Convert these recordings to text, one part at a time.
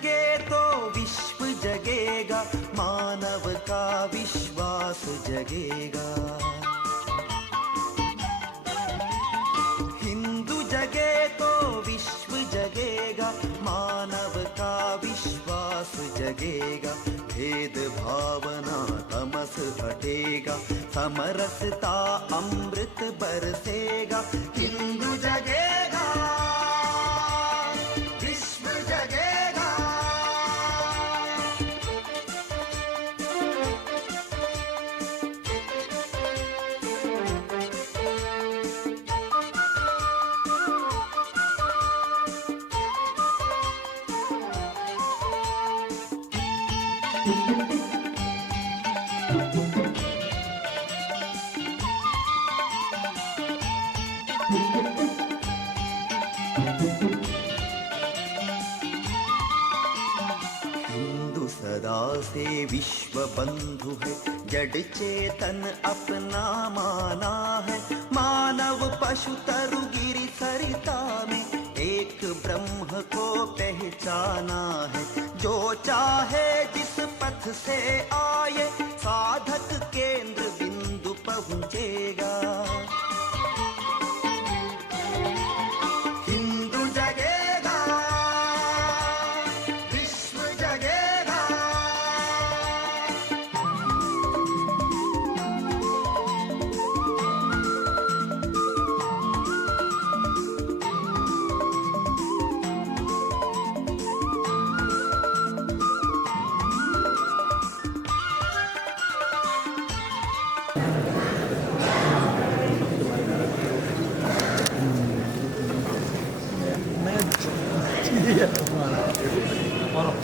जगे तो विश्व जगेगा, मानव का विश्वास जगेगा। हिंदू जगे तो विश्व जगेगा, मानव का विश्वास जगेगा। भेद भावना तमस हटेगा, समरसता अमृत बरसेगा। हिंदू जगेगा, विश्व जगेगा। हिंदू सदा से विश्व बंधु है, जड़ चेतन अपना माना है। मानव पशु तरु गिरि सरिता में एक ब्रह्म को पहचाना है। जो चाहे जिस पथ से आए, साधक केंद्र बिंदु पहुंचेगा। हिंदू जगेगा, विश्व जगेगा।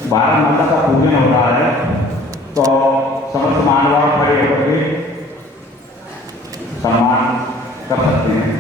भारत माता का पूजन हो रहा है, तो समस्त मानव खड़े होकर के सम्मान कर सकते हैं।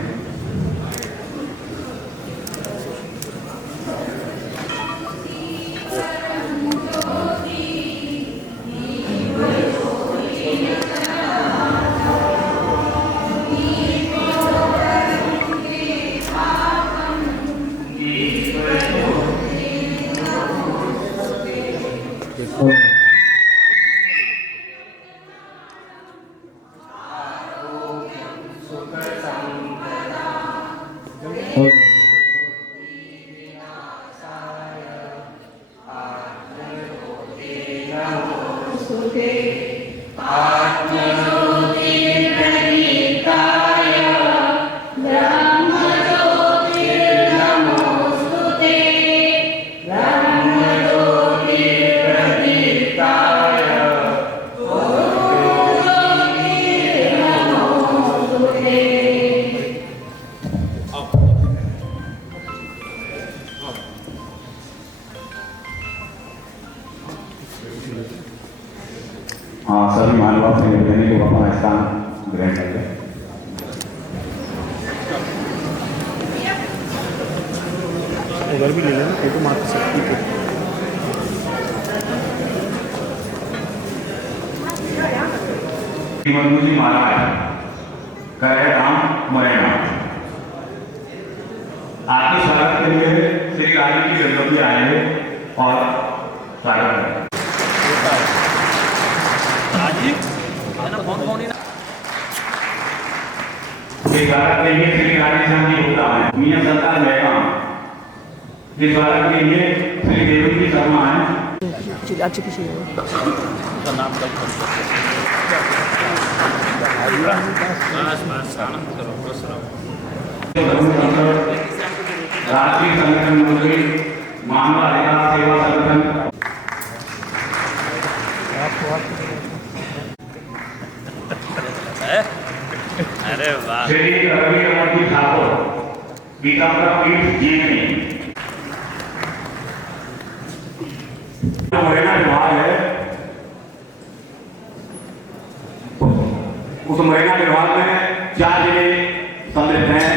सभी मानव से निवेदन को अपना स्थान ग्रहण करें। उधर भी ले लेना, फोटो मार सकती है। जी महाराज करे राम मरेना आपके स्वागत के लिए श्री गांधी की जन्मदिन आए हैं और स्वागत है। स्वागत के लिए श्री गांधी शांति होता है मियां सरकार महकमा के स्वागत के लिए श्री देवी की शर्मा है। अच्छा किसी का नाम राष्ट्रीय संगठन मंत्री मानव अधिकार सेवा संगठन अरे वाह श्री रवि रमन ठाकुर पीताम्बर पीठ जीवनी मुरैना विभाग है, उस मुरैना विभाग में 4 जिले सम्मिलित हैं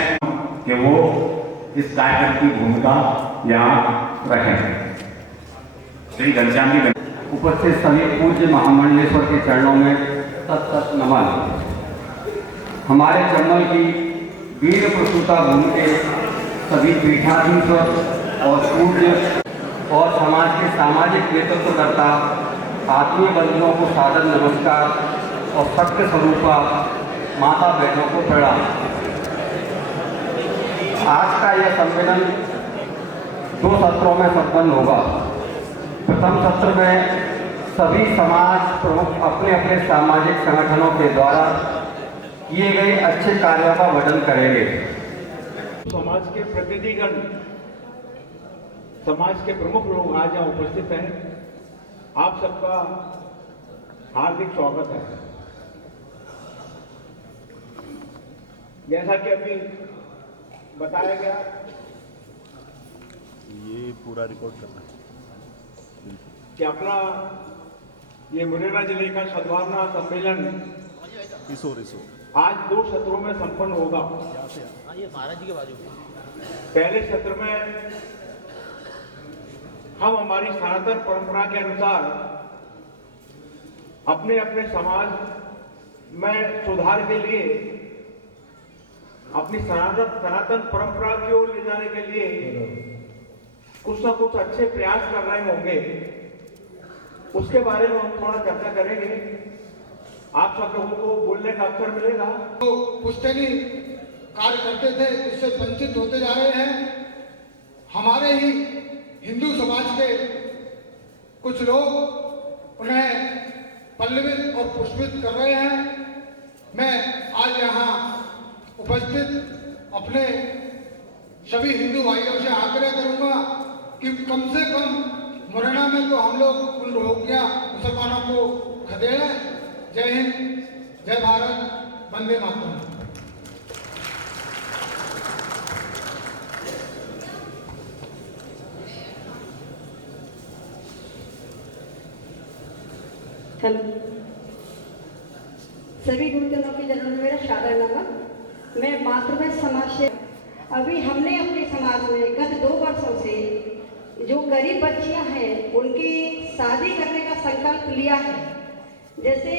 कि वो इस कार्यक्रम की भूमिका यहाँ रखें। श्री घनश्याम जी उपस्थित सभी पूज्य महामंडलेश्वर के चरणों में सत नमन। हमारे चम्बल की वीर प्रसूता भूमि के सभी पीठाधीश्वर और पूज्य और समाज के सामाजिक नेतृत्वकर्ता आत्मीय बंधुओं को सादर नमस्कार और सत्य स्वरूपा माता बहनों को प्रणाम। आज का यह सम्मेलन 2 सत्रों में संपन्न होगा। प्रथम सत्र में सभी समाज प्रमुख अपने अपने सामाजिक संगठनों के द्वारा किए गए अच्छे कार्यों का वर्णन करेंगे। समाज के प्रतिनिधिगण, समाज के प्रमुख लोग आज यहाँ उपस्थित हैं। आप सबका हार्दिक स्वागत है। जैसा कि अभी बताया गया, ये पूरा रिकॉर्ड करना कि अपना ये मुरैना जिले का सद्भावना सम्मेलन इसो आज 2 सत्रों में संपन्न होगा। पहले सत्र में हम हमारी सनातन परंपरा के अनुसार अपने अपने समाज में सुधार के लिए, अपनी सनातन परंपरा की ओर ले जाने के लिए कुछ ना कुछ अच्छे प्रयास कर रहे होंगे। उसके बारे में हम थोड़ा चर्चा करेंगे। आप सब लोगों को बोलने का अवसर मिलेगा। तो पुश्तैनी कार्य करते थे, उससे वंचित होते जा रहे हैं। हमारे ही हिंदू समाज के कुछ लोग उन्हें पल्लवित और पुष्पित कर रहे हैं। मैं आज यहाँ उपस्थित अपने सभी हिंदू भाइयों से आग्रह करूंगा कि कम से कम मुरैना में तो हम लोग उन रोहिंग्या मुसलमानों को खदेड़ें। जय हिंद, जय भारत, वंदे मातरम। हेलो, सभी गुरुजनों के जन्म में मेरा सादर नमन। मैं मातृभूमि समाज से अभी हमने अपने समाज में गत 2 वर्षों से जो गरीब बच्चियां हैं उनकी शादी करने का संकल्प लिया है। जैसे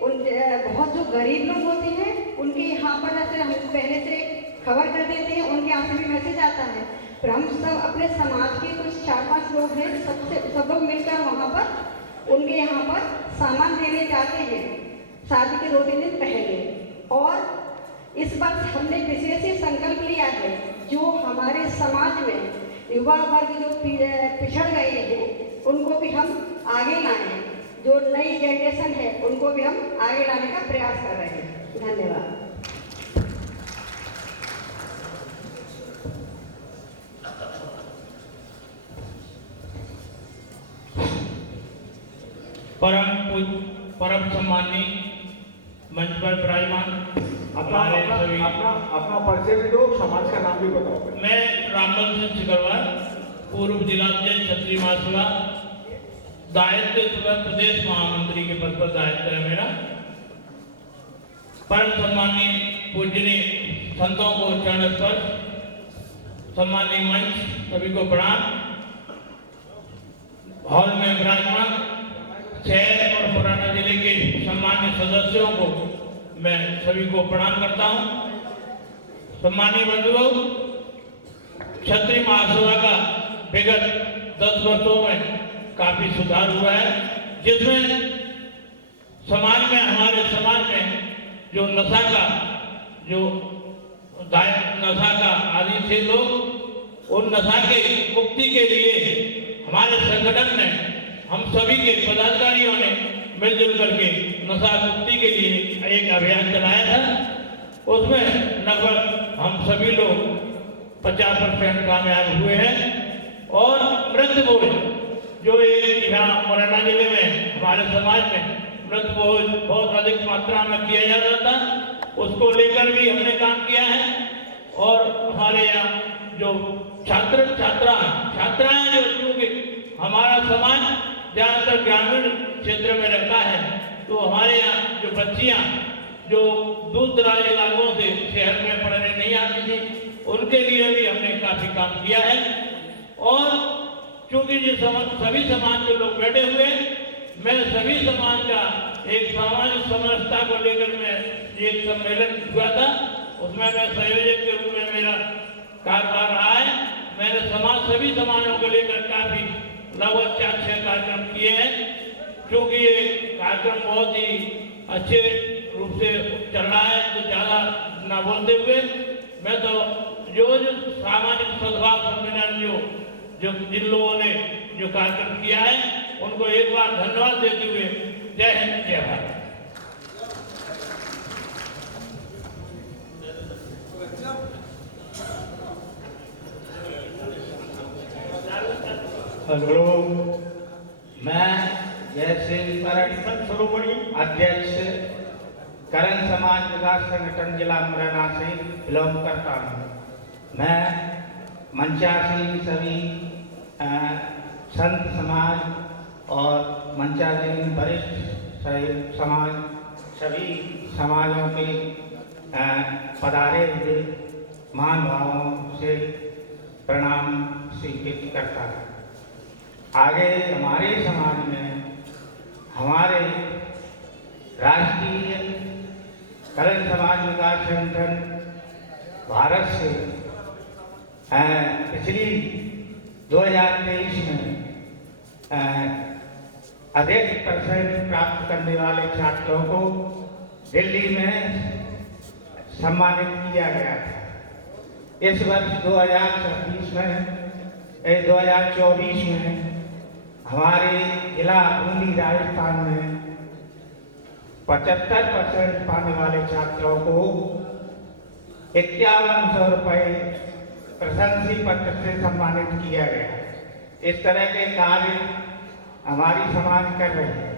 बहुत जो गरीब लोग होते हैं उनके यहाँ पर जैसे हम पहले से खबर कर देते हैं, उनके यहाँ से भी मैसेज आता है। फिर हम सब अपने समाज के कुछ 4-5 लोग हैं, सब लोग मिलकर वहाँ पर उनके यहाँ पर सामान देने जाते हैं शादी के 2-3 दिन पहले। और इस बार हमने विशेष ही संकल्प लिया है, जो हमारे समाज में युवा वर्ग जो पिछड़ गए हैं उनको भी हम आगे लाएं। जो नई जनरेशन है उनको भी हम आगे लाने का प्रयास कर रहे हैं। धन्यवाद। परम सम्मानी मंच पर विराजमान अपना परिचय भी दो, समाज का नाम भी बताओ। मैं रामबल सिंह सिकरवार, पूर्व जिलाध्यक्ष क्षत्रिय महासभा, दायित्व प्रदेश महामंत्री के पद पर दायित्व है मेरा। परम सम्मानी पूजनीय संतों को चरण स्पर्श, सम्मानी मंच सभी को प्रणाम। हॉल में विराजमान शहर और मुरैना जिले के सम्मान्य सदस्यों को मैं सभी को प्रणाम करता हूं। सम्मानीय बंधुओं, क्षत्रिय महासभा का विगत 10 वर्षों में काफी सुधार हुआ है, जिसमें समाज में, हमारे समाज में जो नशा का आदि थे लोग, उन नशा के मुक्ति के लिए हमारे संगठन ने, हम सभी के पदाधिकारियों ने मिलजुल करके नशा मुक्ति के लिए एक अभियान चलाया था। उसमें लगभग हम सभी लोग 50% कामयाब हुए हैं। और मृत्यु बोझ जो एक यहाँ मुरैना जिले में हमारे समाज में मृत्यु बोझ बहुत अधिक मात्रा में किया जाता था, उसको लेकर भी हमने काम किया है। और हमारे यहाँ जो छात्राएं जो, क्योंकि हमारा समाज ज़्यादातर ग्रामीण क्षेत्र में रहता है, तो हमारे यहाँ जो बच्चियाँ जो दूर दराज इलाकों से शहर में पढ़ने नहीं आती थी, उनके लिए भी हमने काफ़ी काम किया है। और क्योंकि जो सभी समाज के लोग बैठे हुए, मैं सभी समाज का एक सामाजिक समरसता को लेकर मैं एक सम्मेलन हुआ था, उसमें मैं संयोजक के रूप में मेरा कार्यभार रहा है। मैंने सभी समाजों को लेकर काफ़ी लगभग 4-6 कार्यक्रम किए हैं। क्योंकि ये कार्यक्रम बहुत ही अच्छे रूप से चल रहा है, तो ज़्यादा ना बोलते हुए मैं तो जो सामाजिक सद्भाव सम्मेलन जो जिन लोगों ने जो कार्यक्रम किया है उनको एक बार धन्यवाद देते हुए जय हिंद जय भारत। हेलो, मैं जयश्री पर्यटन शिरोमणि अध्यक्ष करण समाज विकास संगठन जिला मुरैना से बिलोंग करता हूँ। मैं मंचासी सभी संत समाज और मंचासी वरिष्ठ समाज सभी समाजों के पधारे हुए महानुभावों से प्रणाम स्वीकृत करता है। आगे हमारे समाज में हमारे राष्ट्रीय करण समाज विकास संगठन भारत से पिछली 2023 में अधिक % प्राप्त करने वाले छात्रों को दिल्ली में सम्मानित किया गया था। इस वर्ष 2024 में हमारे जिला बूंदी राजस्थान में 75% पाने वाले छात्रों को 5100 रुपये प्रशंसी पत्र से सम्मानित किया गया। इस तरह के कार्य हमारी समाज कर रहे हैं।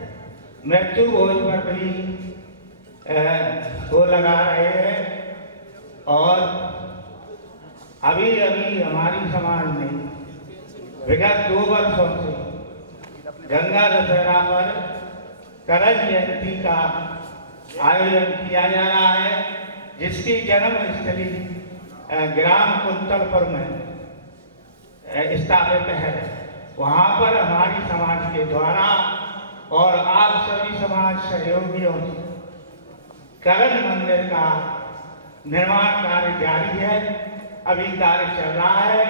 मृत्यु भोज पर भी वो लगा रहे हैं और अभी हमारी समाज में विगत 2 वर्षों से गंगा दशहरा पर करण जयंती का आयोजन किया जा रहा है, जिसकी जन्मस्थली ग्राम कुंतलपुर में स्थापित है। वहाँ पर हमारी समाज के द्वारा और आप सभी समाज सहयोगियों से करण मंदिर का निर्माण कार्य जारी है। अभी कार्य चल रहा है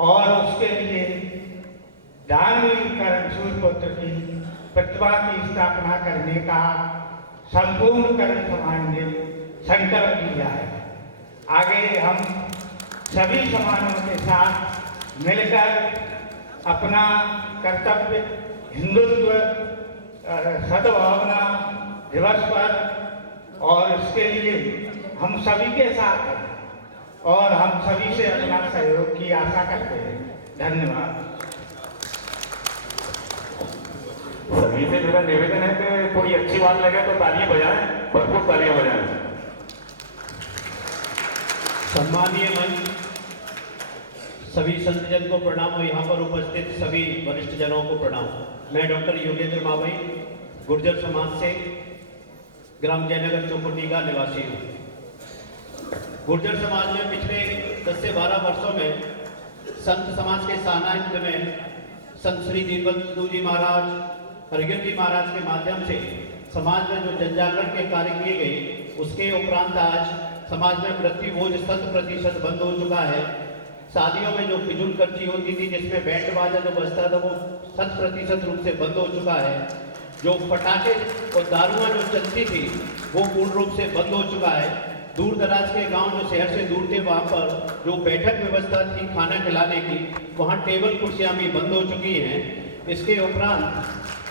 और उसके लिए दानवीर करण सूर्यपुत्र की प्रतिभा की स्थापना करने का संपूर्ण करण समाज ने संकल्प लिया है। आगे हम सभी समाजों के साथ मिलकर अपना कर्तव्य हिंदुत्व सद्भावना दिवस पर और इसके लिए हम सभी के साथ हैं और हम सभी से अपना सहयोग की आशा करते हैं। धन्यवाद। सभी से मेरा निवेदन है कि कोई अच्छी बात लगे तो तालियां बजाएं, भरपूर तालियां बजाएं। सम्मानीय मंच, सभी संतजन को प्रणाम और यहाँ पर उपस्थित सभी वरिष्ठ जनों को प्रणाम। मैं डॉक्टर योगेंद्र मावई गुर्जर समाज से ग्राम जयनगर चौकुटी का निवासी हूँ। गुर्जर समाज में पिछले 10 से 12 वर्षों में संत समाज के सानिध्य में संत श्री दीनबंधु जी महाराज, हरिगिर जी महाराज के माध्यम से समाज में जो जनजागरण के कार्य किए गए, उसके उपरांत आज समाज में मृत्यु भोज 100% बंद हो चुका है। शादियों में जो फिजूल खर्ची होती थी, जिसमें बैंड बाजा जो बजता था, वो 100% रूप से बंद हो चुका है। जो पटाखे और दारुआं जो चलती थी, वो पूर्ण रूप से बंद हो चुका है। दूर दराज के गांव जो शहर से दूर थे, वहाँ पर जो बैठक व्यवस्था थी खाना खिलाने की, वहाँ टेबल कुर्सियाँ भी बंद हो चुकी हैं। इसके उपरांत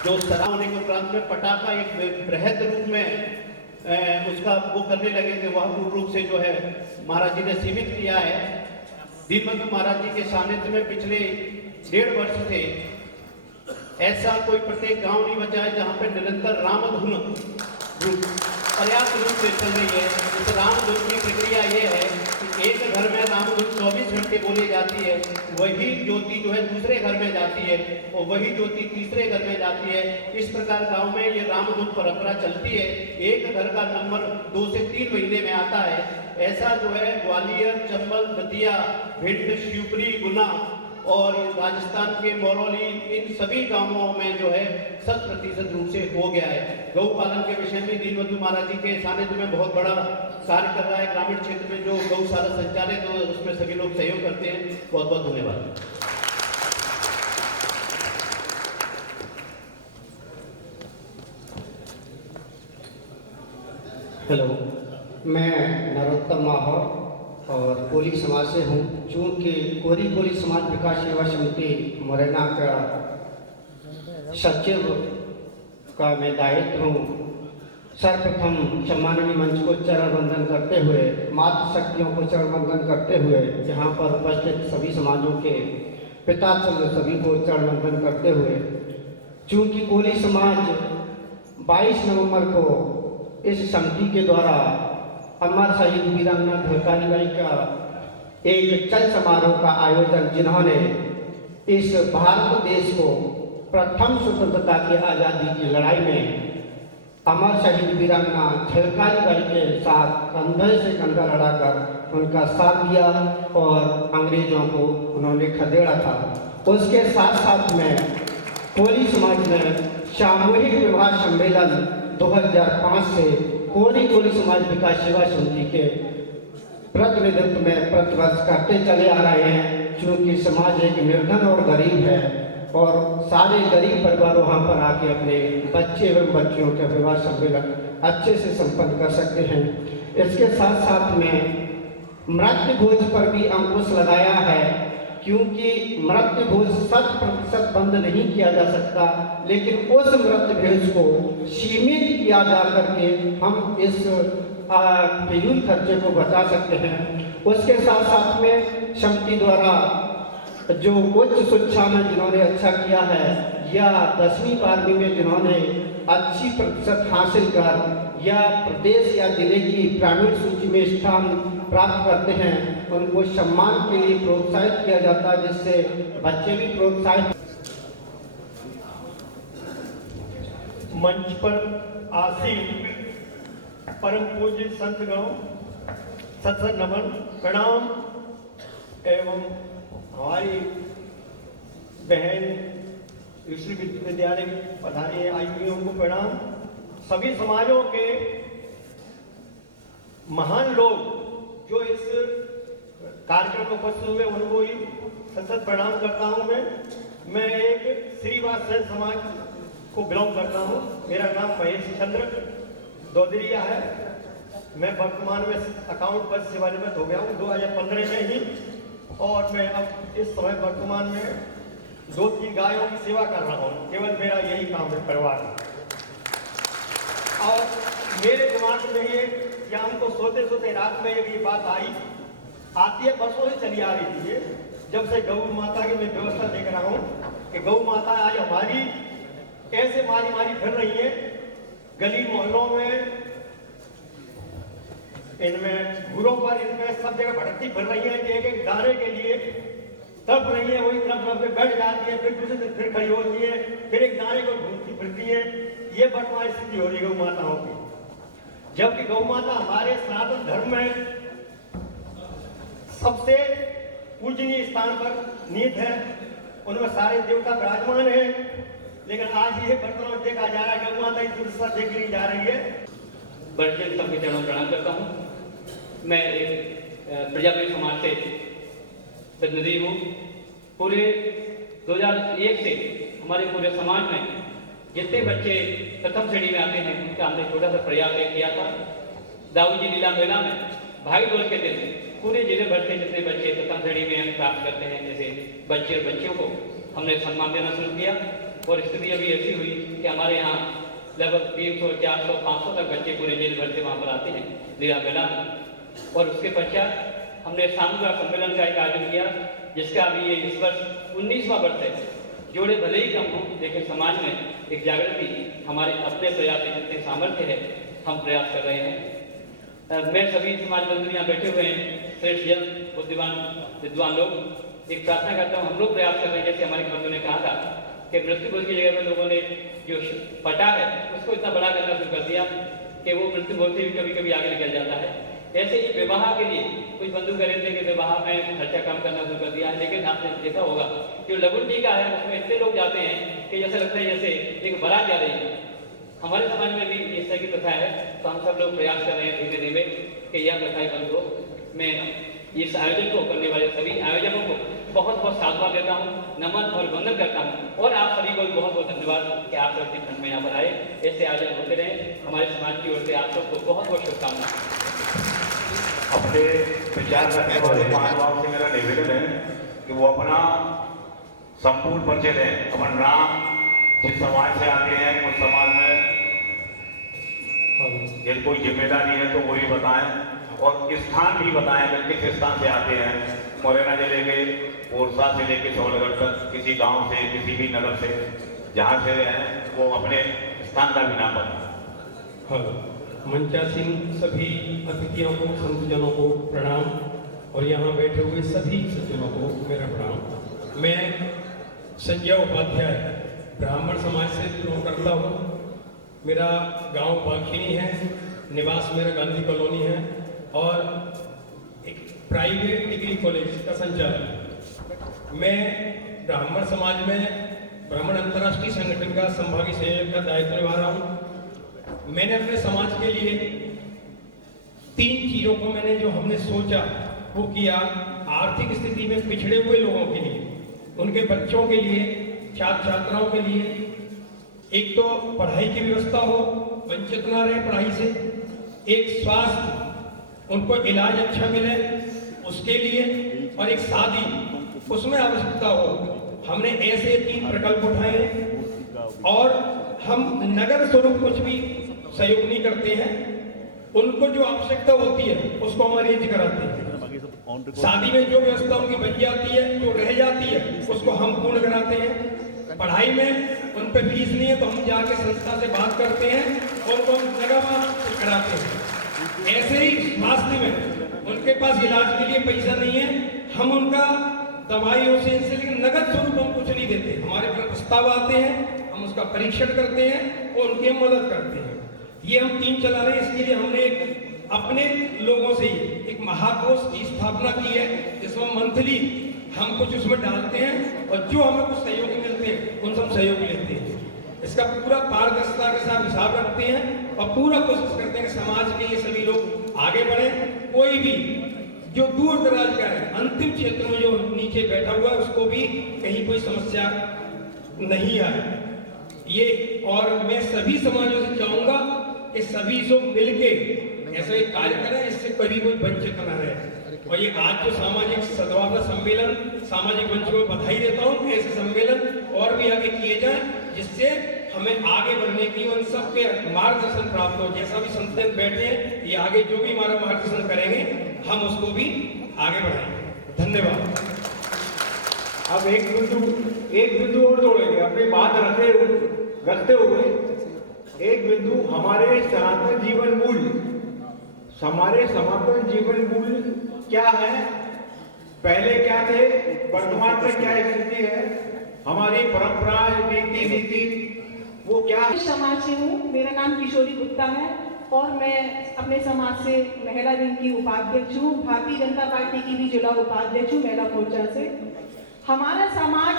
जो शराब होने के उपरांत में पटाखा एक बृहद रूप में उसका वो करने लगे थे, वह पूर्ण रूप से जो है महाराज जी ने सीमित किया है। दीनबंधु महाराज जी के सानिध्य में पिछले 1.5 वर्ष से ऐसा कोई प्रत्येक गांव नहीं बचा है जहाँ पे निरंतर रामधुन पर्याप्त रूप से चल रही है। इस रामधुन की प्रक्रिया ये है कि एक घर में रामधुन 24 घंटे बोली जाती है, वही ज्योति जो है दूसरे घर में जाती है और वही ज्योति तीसरे घर में जाती है। इस प्रकार गांव में ये रामधुन परंपरा चलती है। एक घर का नंबर 2 से 3 महीने में आता है। ऐसा जो है ग्वालियर, चंबल, दतिया, भिंड, शिवपुरी, गुना और राजस्थान के मौरौली, इन सभी गांवों में जो है 100% रूप से हो गया है। गौ पालन के विषय में दीनबंधु महाराज जी के सानिध्य में बहुत बड़ा कार्य कर रहा है। ग्रामीण क्षेत्र में जो गौशाला संचालित हो, उसमें सभी लोग सहयोग करते हैं। बहुत बहुत धन्यवाद। हेलो, मैं नरोत्तम माहौर और कोली समाज से हूँ। चूँकि कोली समाज विकास सेवा समिति मुरैना का सचिव का मैं दायित्व हूँ। सर्वप्रथम सम्माननीय मंच को चरण वंदन करते हुए, मातृ शक्तियों को चरण वंदन करते हुए, यहाँ पर उपस्थित सभी समाजों के पिता सभी को चरण वंदन करते हुए, चूँकि कोली समाज 22 नवंबर को इस समिति के द्वारा अमर शहीद वीरांगना झलकारी बाई का एक चल समारोह का आयोजन, जिन्होंने इस भारत देश को प्रथम स्वतंत्रता की आज़ादी की लड़ाई में अमर शहीद वीरांगना झलकारी बाई के साथ कंधे से कंधा लड़ाकर उनका साथ दिया और अंग्रेजों को उन्होंने खदेड़ा था। उसके साथ साथ में कोली समाज ने सामूहिक विवाह सम्मेलन 2005 से कोली समाज विकास सेवा समिति के प्रतिनिधित्व में प्रतिवर्ष करते चले आ रहे हैं। चूँकि समाज एक निर्धन और गरीब है और सारे गरीब परिवार वहाँ पर आके अपने बच्चे एवं बच्चियों के विवाह सम्मेलन अच्छे से संपन्न कर सकते हैं। इसके साथ साथ में मृत्यु भोज पर भी अंकुश लगाया है, क्योंकि मृत्यु भोज 100% बंद नहीं किया जा सकता, लेकिन उस मृत्यु भोज को सीमित किया जा करके हम इस फिजूल खर्चे को बचा सकते हैं। उसके साथ साथ में समिति द्वारा जो उच्च शिक्षा में जिन्होंने अच्छा किया है या 10वीं 12वीं में जिन्होंने अच्छी प्रतिशत हासिल कर या प्रदेश या जिले की प्रावीण्य सूची में स्थान प्राप्त करते हैं, उनको सम्मान के लिए प्रोत्साहित किया जाता है, जिससे बच्चे भी प्रोत्साहित। मंच पर आसीन परम पूज्य संतगण सत्संग नमन प्रणाम एवं हमारी बहन विश्वविद्यालय पधारी आई हुई उनको प्रणाम। सभी समाजों के महान लोग जो इस कार्यक्रम में उपस्थित हुए उनको ही सतत प्रणाम करता हूँ। मैं एक श्रीवास्तव समाज को बिलोंग करता हूँ। मेरा नाम महेश चंद्र दौदरिया है। मैं वर्तमान में अकाउंट पर सेवानिवृत्त हो गया हूँ 2015 में ही, और मैं अब इस समय वर्तमान में 2-3 गायों की सेवा कर रहा हूँ। केवल मेरा यही काम है परिवार में। और मेरे दिमाग में ये शाम को सोते सोते रात में ये बात आती है, बरसों से चली आ रही थी ये, जब से गौ माता की मैं व्यवस्था देख रहा हूँ कि गौ माता आज हमारी ऐसे मारी फिर रही है गली मोहल्लों में, इनमें घूरों पर, इनमें सब जगह भटकती फिर रही है कि एक दाने के लिए तड़प रही है, वही तरफ पे बैठ जाती है, फिर दूसरे दिन फिर खड़ी होती है, फिर एक दाने को ढूंढती फिरती है। ये वर्तमान स्थिति हो रही है गौ माताओं की। जबकि गौ माता हमारे सनातन धर्म में सबसे पूजनीय स्थान पर नीत है, उनमें सारे देवता विराजमान है। लेकिन आज ये वर्तमान देखा जा रहा है गौ माता की दुर्दशा देख ली जा रही है। बड़े सबके चरणों प्रणाम करता हूँ। मैं एक प्रजापति समाज से प्रतिनिधि हूँ। पूरे 2001 से हमारे पूरे समाज में जितने बच्चे प्रथम श्रेणी में आते हैं उनका हमने छोटा सा प्रयास किया था। दाऊजी लीला मेला में भाई दूज के दिन पूरे जिले भर के जितने बच्चे प्रथम श्रेणी में अंक प्राप्त करते हैं, जैसे बच्चे और बच्चियों को हमने सम्मान देना शुरू किया। और स्थिति अभी ऐसी हुई कि हमारे यहाँ लगभग 300, 400, 500 तक बच्चे पूरे जिले भर से वहाँ पर आते हैं लीला मेला में। और उसके पश्चात हमने सामूहिक सम्मेलन का एक आयोजन किया, जिसका अभी ये इस वर्ष 19वां वर्ष है। जोड़े भले ही कम हों, लेकिन समाज में एक जागृति, हमारे अपने प्रयास में जितने सामर्थ्य है हम प्रयास कर रहे हैं। मैं सभी समाज बंधु यहाँ बैठे हुए हैं, श्रेष्ठ जन, बुद्धिमान, विद्वान लोग, एक प्रार्थना करता हूँ। हम लोग प्रयास कर रहे हैं, जैसे हमारे बंधु ने कहा था कि मृत्यु भोज की जगह में लोगों ने जो पटा है उसको इतना बड़ा करना शुरू कर दिया कि वो मृत्यु भोज से भी कभी कभी आगे निकल जाता है। ऐसे ही विवाह के लिए कुछ बंधु कह रहे थे कि विवाह में खर्चा कम करना शुरू कर दिया है, लेकिन आपने देखा होगा जो लगुन टीका है उसमें इतने लोग जाते हैं कि जैसे लगता है जैसे एक बारात जा रही है। हमारे समाज में भी इस तरह की प्रथा है, तो हम सब लोग प्रयास कर रहे हैं धीरे धीरे कि यह प्रथाएं बंद हो। मैं इस आयोजन को करने वाले सभी आयोजकों को बहुत बहुत साधुवाद देता हूँ, नमन और वंदन करता हूँ, और आप सभी को बहुत बहुत धन्यवाद। धन्यवाद कि आप सब इतने ठंड में यहाँ पर आए। ऐसे आयोजन होते रहे। हमारे समाज की ओर से आप सबको बहुत बहुत शुभकामनाएं। अपने विचार रखने वाले महानुभाव से मेरा निवेदन है कि वो अपना संपूर्ण परिचय दें। अपन नाम, जिस समाज से आते हैं, उस समाज में यदि कोई जिम्मेदारी है तो वो भी बताएं और स्थान भी बताएं कि किस स्थान से आते हैं। मुरैना जिले के ओरछा से लेकर चौड़गढ़ तक किसी गांव से, किसी भी नगर से, जहाँ से हैं वो अपने स्थान का भी नाम बताएं। मंचासीन सभी अतिथियों को, संतजनों को प्रणाम और यहाँ बैठे हुए सभी सज्जनों को मेरा प्रणाम। मैं संजय उपाध्याय ब्राह्मण समाज से बिलोंग करता हूँ। मेरा गांव पाखिनी है, निवास मेरा गांधी कॉलोनी है और एक प्राइवेट डिग्री कॉलेज का संचालक। मैं ब्राह्मण समाज में ब्राह्मण अंतर्राष्ट्रीय संगठन का संभागीय संयोजक का दायित्व निभा रहा हूँ। मैंने अपने समाज के लिए 3 चीज़ों को मैंने जो हमने सोचा वो किया। आर्थिक स्थिति में पिछड़े हुए लोगों के लिए, उनके बच्चों के लिए, छात्र छात्राओं के लिए एक तो पढ़ाई की व्यवस्था हो, वंचित ना रहे पढ़ाई से, एक स्वास्थ्य, उनको इलाज अच्छा मिले उसके लिए, और एक शादी उसमें आवश्यकता हो। हमने ऐसे 3 प्रकल्प उठाए और हम नगर स्वरूप कुछ भी सहयोग नहीं करते हैं। उनको जो आवश्यकता होती है उसको हम अरेंज कराते हैं। शादी में जो व्यवस्था उनकी बन जाती है, जो रह जाती है, उसको हम पूर्ण कराते हैं। पढ़ाई में उन पर फीस नहीं है तो हम जाके संस्था से बात करते हैं और उनको हम जगह कराते हैं। ऐसे ही स्वास्थ्य में उनके पास इलाज के लिए पैसा नहीं है, हम उनका दवाइयों से इनसे, लेकिन नगद स्वरूप हम कुछ नहीं देते। हमारे पास प्रस्ताव आते हैं, हम उसका परीक्षण करते हैं और उनकी हम मदद करते हैं। ये हम 3 चला रहे हैं। इसके लिए हमने अपने लोगों से एक महाकोष की स्थापना की है, जिसमें मंथली हम कुछ उसमें डालते हैं और जो हमें कुछ सहयोग मिलते हैं उनसे हम सहयोग लेते हैं। इसका पूरा पारदर्शिता के साथ हिसाब रखते हैं और पूरा कोशिश करते हैं कि समाज के ये सभी लोग आगे बढ़े। कोई भी जो दूर दराज का है, अंतिम क्षेत्र में जो नीचे बैठा हुआ है, उसको भी कहीं कोई समस्या नहीं आए ये। और मैं सभी समाजों से चाहूंगा कि सभी लोग मिलके ऐसा एक कार्य करें, इससे कभी कोई वंचित न रहे। और ये आज जो सामाजिक सद्भावना सम्मेलन, सामाजिक मंच को बधाई देता हूँ। ऐसे सम्मेलन और भी आगे किए जाएं, जिससे हमें आगे बढ़ने की उन सबके मार्गदर्शन प्राप्त हो। जैसा भी संतजन बैठे हैं, ये आगे जो भी हमारा मार्गदर्शन करेंगे हम उसको भी आगे बढ़ाएंगे। धन्यवाद। अब एक बिंदु और जोड़ेंगे। अपनी बात रखते हुए एक बिंदु, हमारे सनातन जीवन मूल्य, हमारे सनातन जीवन मूल्य क्या है, पहले क्या थे, वर्तमान में क्या स्थिति है, हमारी परंपरा, रीति वो क्या। समाज से हूँ, मेरा नाम किशोरी गुप्ता है और मैं अपने समाज से महिला विंग की उपाध्यक्ष हूँ। भारतीय जनता पार्टी की भी जिला उपाध्यक्ष हूँ महिला मोर्चा से। हमारा समाज,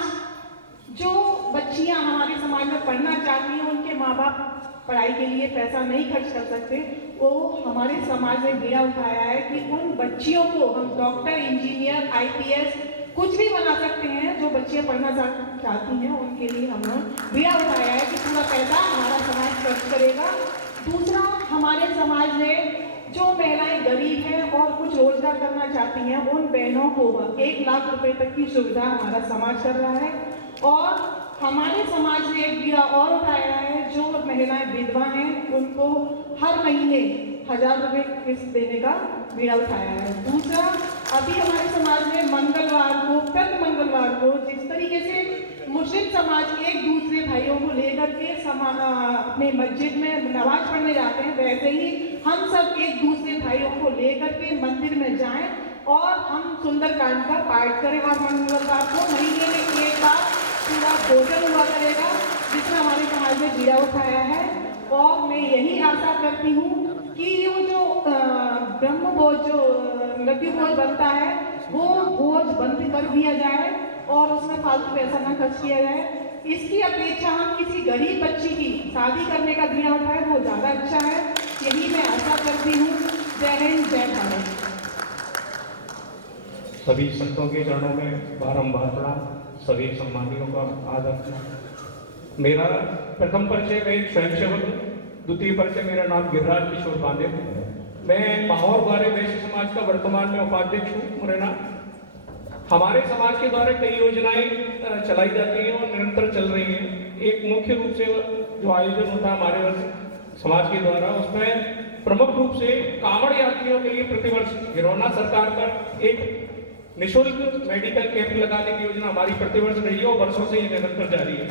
जो बच्चियाँ हमारे समाज में पढ़ना चाहती हैं, उनके माँ बाप पढ़ाई के लिए पैसा नहीं खर्च कर सकते, वो हमारे समाज ने बीड़ा उठाया है कि उन बच्चियों को हम डॉक्टर, इंजीनियर, IPS कुछ भी बना सकते हैं। जो बच्चियाँ पढ़ना चाहती हैं उनके लिए हमने बीड़ा उठाया है कि पूरा पैसा हमारा समाज खर्च करेगा। दूसरा, हमारे समाज में जो महिलाएं गरीब हैं और कुछ रोजगार करना चाहती हैं, उन बहनों को 1 लाख रुपए तक की सुविधा हमारा समाज कर रहा है। और हमारे समाज ने एक बीड़ा और उठाया है, जो महिलाएं विधवा हैं उनको हर महीने 1000 रुपए किस्त देने का बीड़ा उठाया है। दूसरा, अभी हमारे समाज में मंगलवार को, प्रति मंगलवार को, जिस तरीके से मुस्लिम समाज एक दूसरे भाइयों को लेकर के अपने मस्जिद में नमाज पढ़ने जाते हैं, वैसे ही हम सब एक दूसरे भाइयों को लेकर के मंदिर में जाएं और हम सुंदरकांड का पाठ करें। और मंगलवार को महीने में 1 बार पूरा भोजन हुआ करेगा, जिसमें हमारे समाज ने बीड़ा उठाया है। और मैं यही आशा करती हूँ कि ये जो ब्रह्म भोज, जो मृत्यु भोज बनता है, वो भोज बंद कर दिया जाए और उसमें फालतू पैसा ना खर्च किया जाए। इसकी अपेक्षा हम किसी गरीब बच्ची की शादी करने का बीड़ा उठाए, वो ज़्यादा अच्छा है। यही मैं आशा करती हूँ। जय हिंद, जय भारत। सभी संतों के चरणों में बारंबार प्रणाम, सभी सम्मानियों का आदर। मेरा प्रथम परिचय मैं एक स्वयंसेवक हूँ। द्वितीय परिचय मेरा नाम गिरिराज किशोर पांडे। मैं माहौर द्वारे वैश्य समाज का वर्तमान में उपाध्यक्ष हूँ मुरैना। हमारे समाज के द्वारा कई योजनाएं चलाई जाती हैं और निरंतर चल रही हैं। एक मुख्य रूप से जो आयोजन होता है हमारे समाज के द्वारा, उसमें प्रमुख रूप से कांवड़ यात्रियों के लिए प्रतिवर्ष गिरौना सरकार पर एक निःशुल्क मेडिकल कैंप लगाने की योजना हमारी प्रतिवर्ष रही है और वर्षों से ये निरंतर जारी है।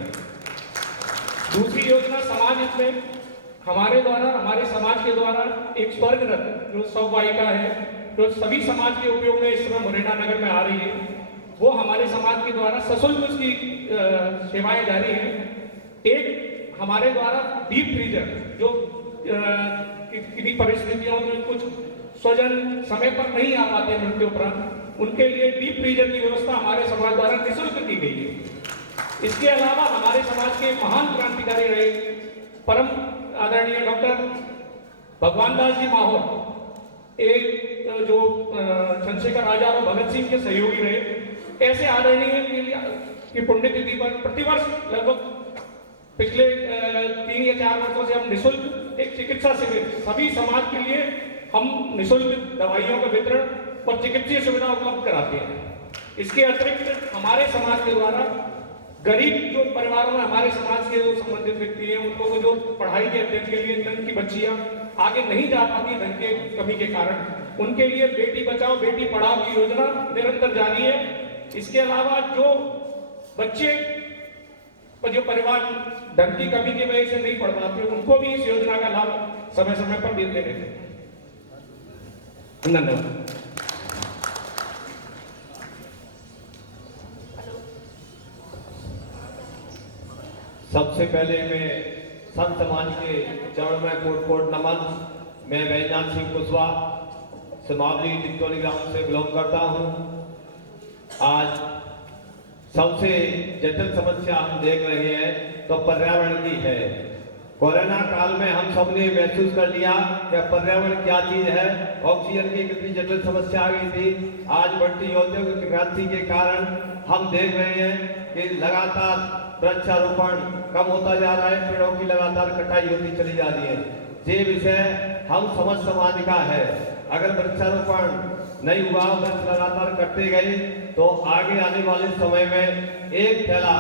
दूसरी योजना समाज इसमें हमारे द्वारा, हमारे समाज के द्वारा एक स्वर्ग रथ जो स्ववाहिका है, जो सभी समाज के उपयोग में इस समय मुरैना नगर में आ रही है, वो हमारे समाज के द्वारा सशुल्क उसकी सेवाएं जारी हैं। एक हमारे द्वारा डीप फ्रीजर जो किसी परिस्थितियों में कुछ स्वजन समय पर नहीं आ पाते मृत्यु उपरांत, उनके लिए डीप फ्रीजर की व्यवस्था हमारे समाज द्वारा निःशुल्क की गई है। इसके अलावा हमारे समाज के महान क्रांतिकारी रहे परम आदरणीय डॉक्टर भगवान दास जी माहौर, एक जो चंद्रशेखर आजाद और भगत सिंह के सहयोगी रहे, ऐसे आदरणीय की पुण्यतिथि पर प्रतिवर्ष लगभग पिछले 3 या 4 वर्षों से हम निःशुल्क एक चिकित्सा शिविर सभी समाज के लिए हम निःशुल्क दवाइयों का वितरण और चिकित्सीय सुविधा उपलब्ध कराते हैं। इसके अतिरिक्त हमारे समाज के द्वारा गरीब जो परिवारों में हमारे समाज के जो संबंधित व्यक्ति हैं, उनको जो पढ़ाई के अध्ययन के लिए धन की बच्चियां आगे नहीं जा पाती धन के कमी के कारण, उनके लिए बेटी बचाओ बेटी पढ़ाओ की योजना निरंतर जारी है। इसके अलावा जो बच्चे जो परिवार धन की कमी की वजह से नहीं पढ़ पाते, उनको भी इस योजना का लाभ समय समय पर देते रहते हैं। धन्यवाद। सबसे पहले मैं संत समाज के चरण में कोट कोट नमन। मैं वैजनाथ सिंह कुशवाहा समावली टिटोली ग्राम से बिलोंग करता हूँ। आज सबसे जटिल समस्या हम देख रहे हैं तो पर्यावरण की है। कोरोना काल में हम सब ने महसूस कर लिया कि पर्यावरण क्या चीज है। ऑक्सीजन की कितनी जटिल समस्या आ गई थी। आज बढ़ती औद्योगिक क्रांति के कारण हम देख रहे हैं कि लगातार वृक्षारोपण कम होता जा रहा है, पेड़ों की लगातार कटाई होती चली जा रही है। ये विषय हम समझ समाज का है। अगर वृक्षारोपण नहीं हुआ, वृक्ष लगातार कटते गए तो आगे आने वाले समय में एक थैला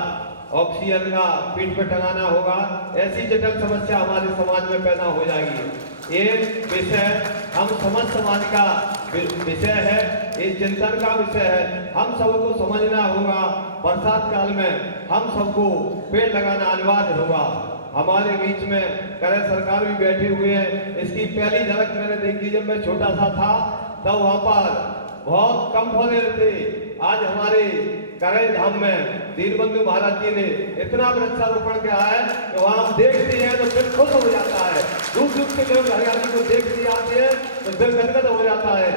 ऑक्सीजन का पीठ पे टंगाना होगा। ऐसी जटिल समस्या हमारे समाज में पैदा हो जाएगी। ये विषय हम समझ समाज का विषय है, ये चिंतन का विषय है। हम सबको समझना होगा। बरसात काल में हम सबको पेड़ लगाना अनिवार्य होगा। हमारे बीच में करे सरकार भी बैठे हुए हैं। इसकी पहली झलक मैंने देखी जब मैं छोटा सा था, तब वहाँ पर बहुत कम पौधे थे। आज हमारे करे धाम में दीनबंधु महाराज जी ने इतना वृक्षारोपण किया है कि वहाँ हम देखते हैं तो दिल खुश हो जाता है। दूर दूर से लोग हरियाली को देखते आते हैं तो दिल गदगद हो जाता है।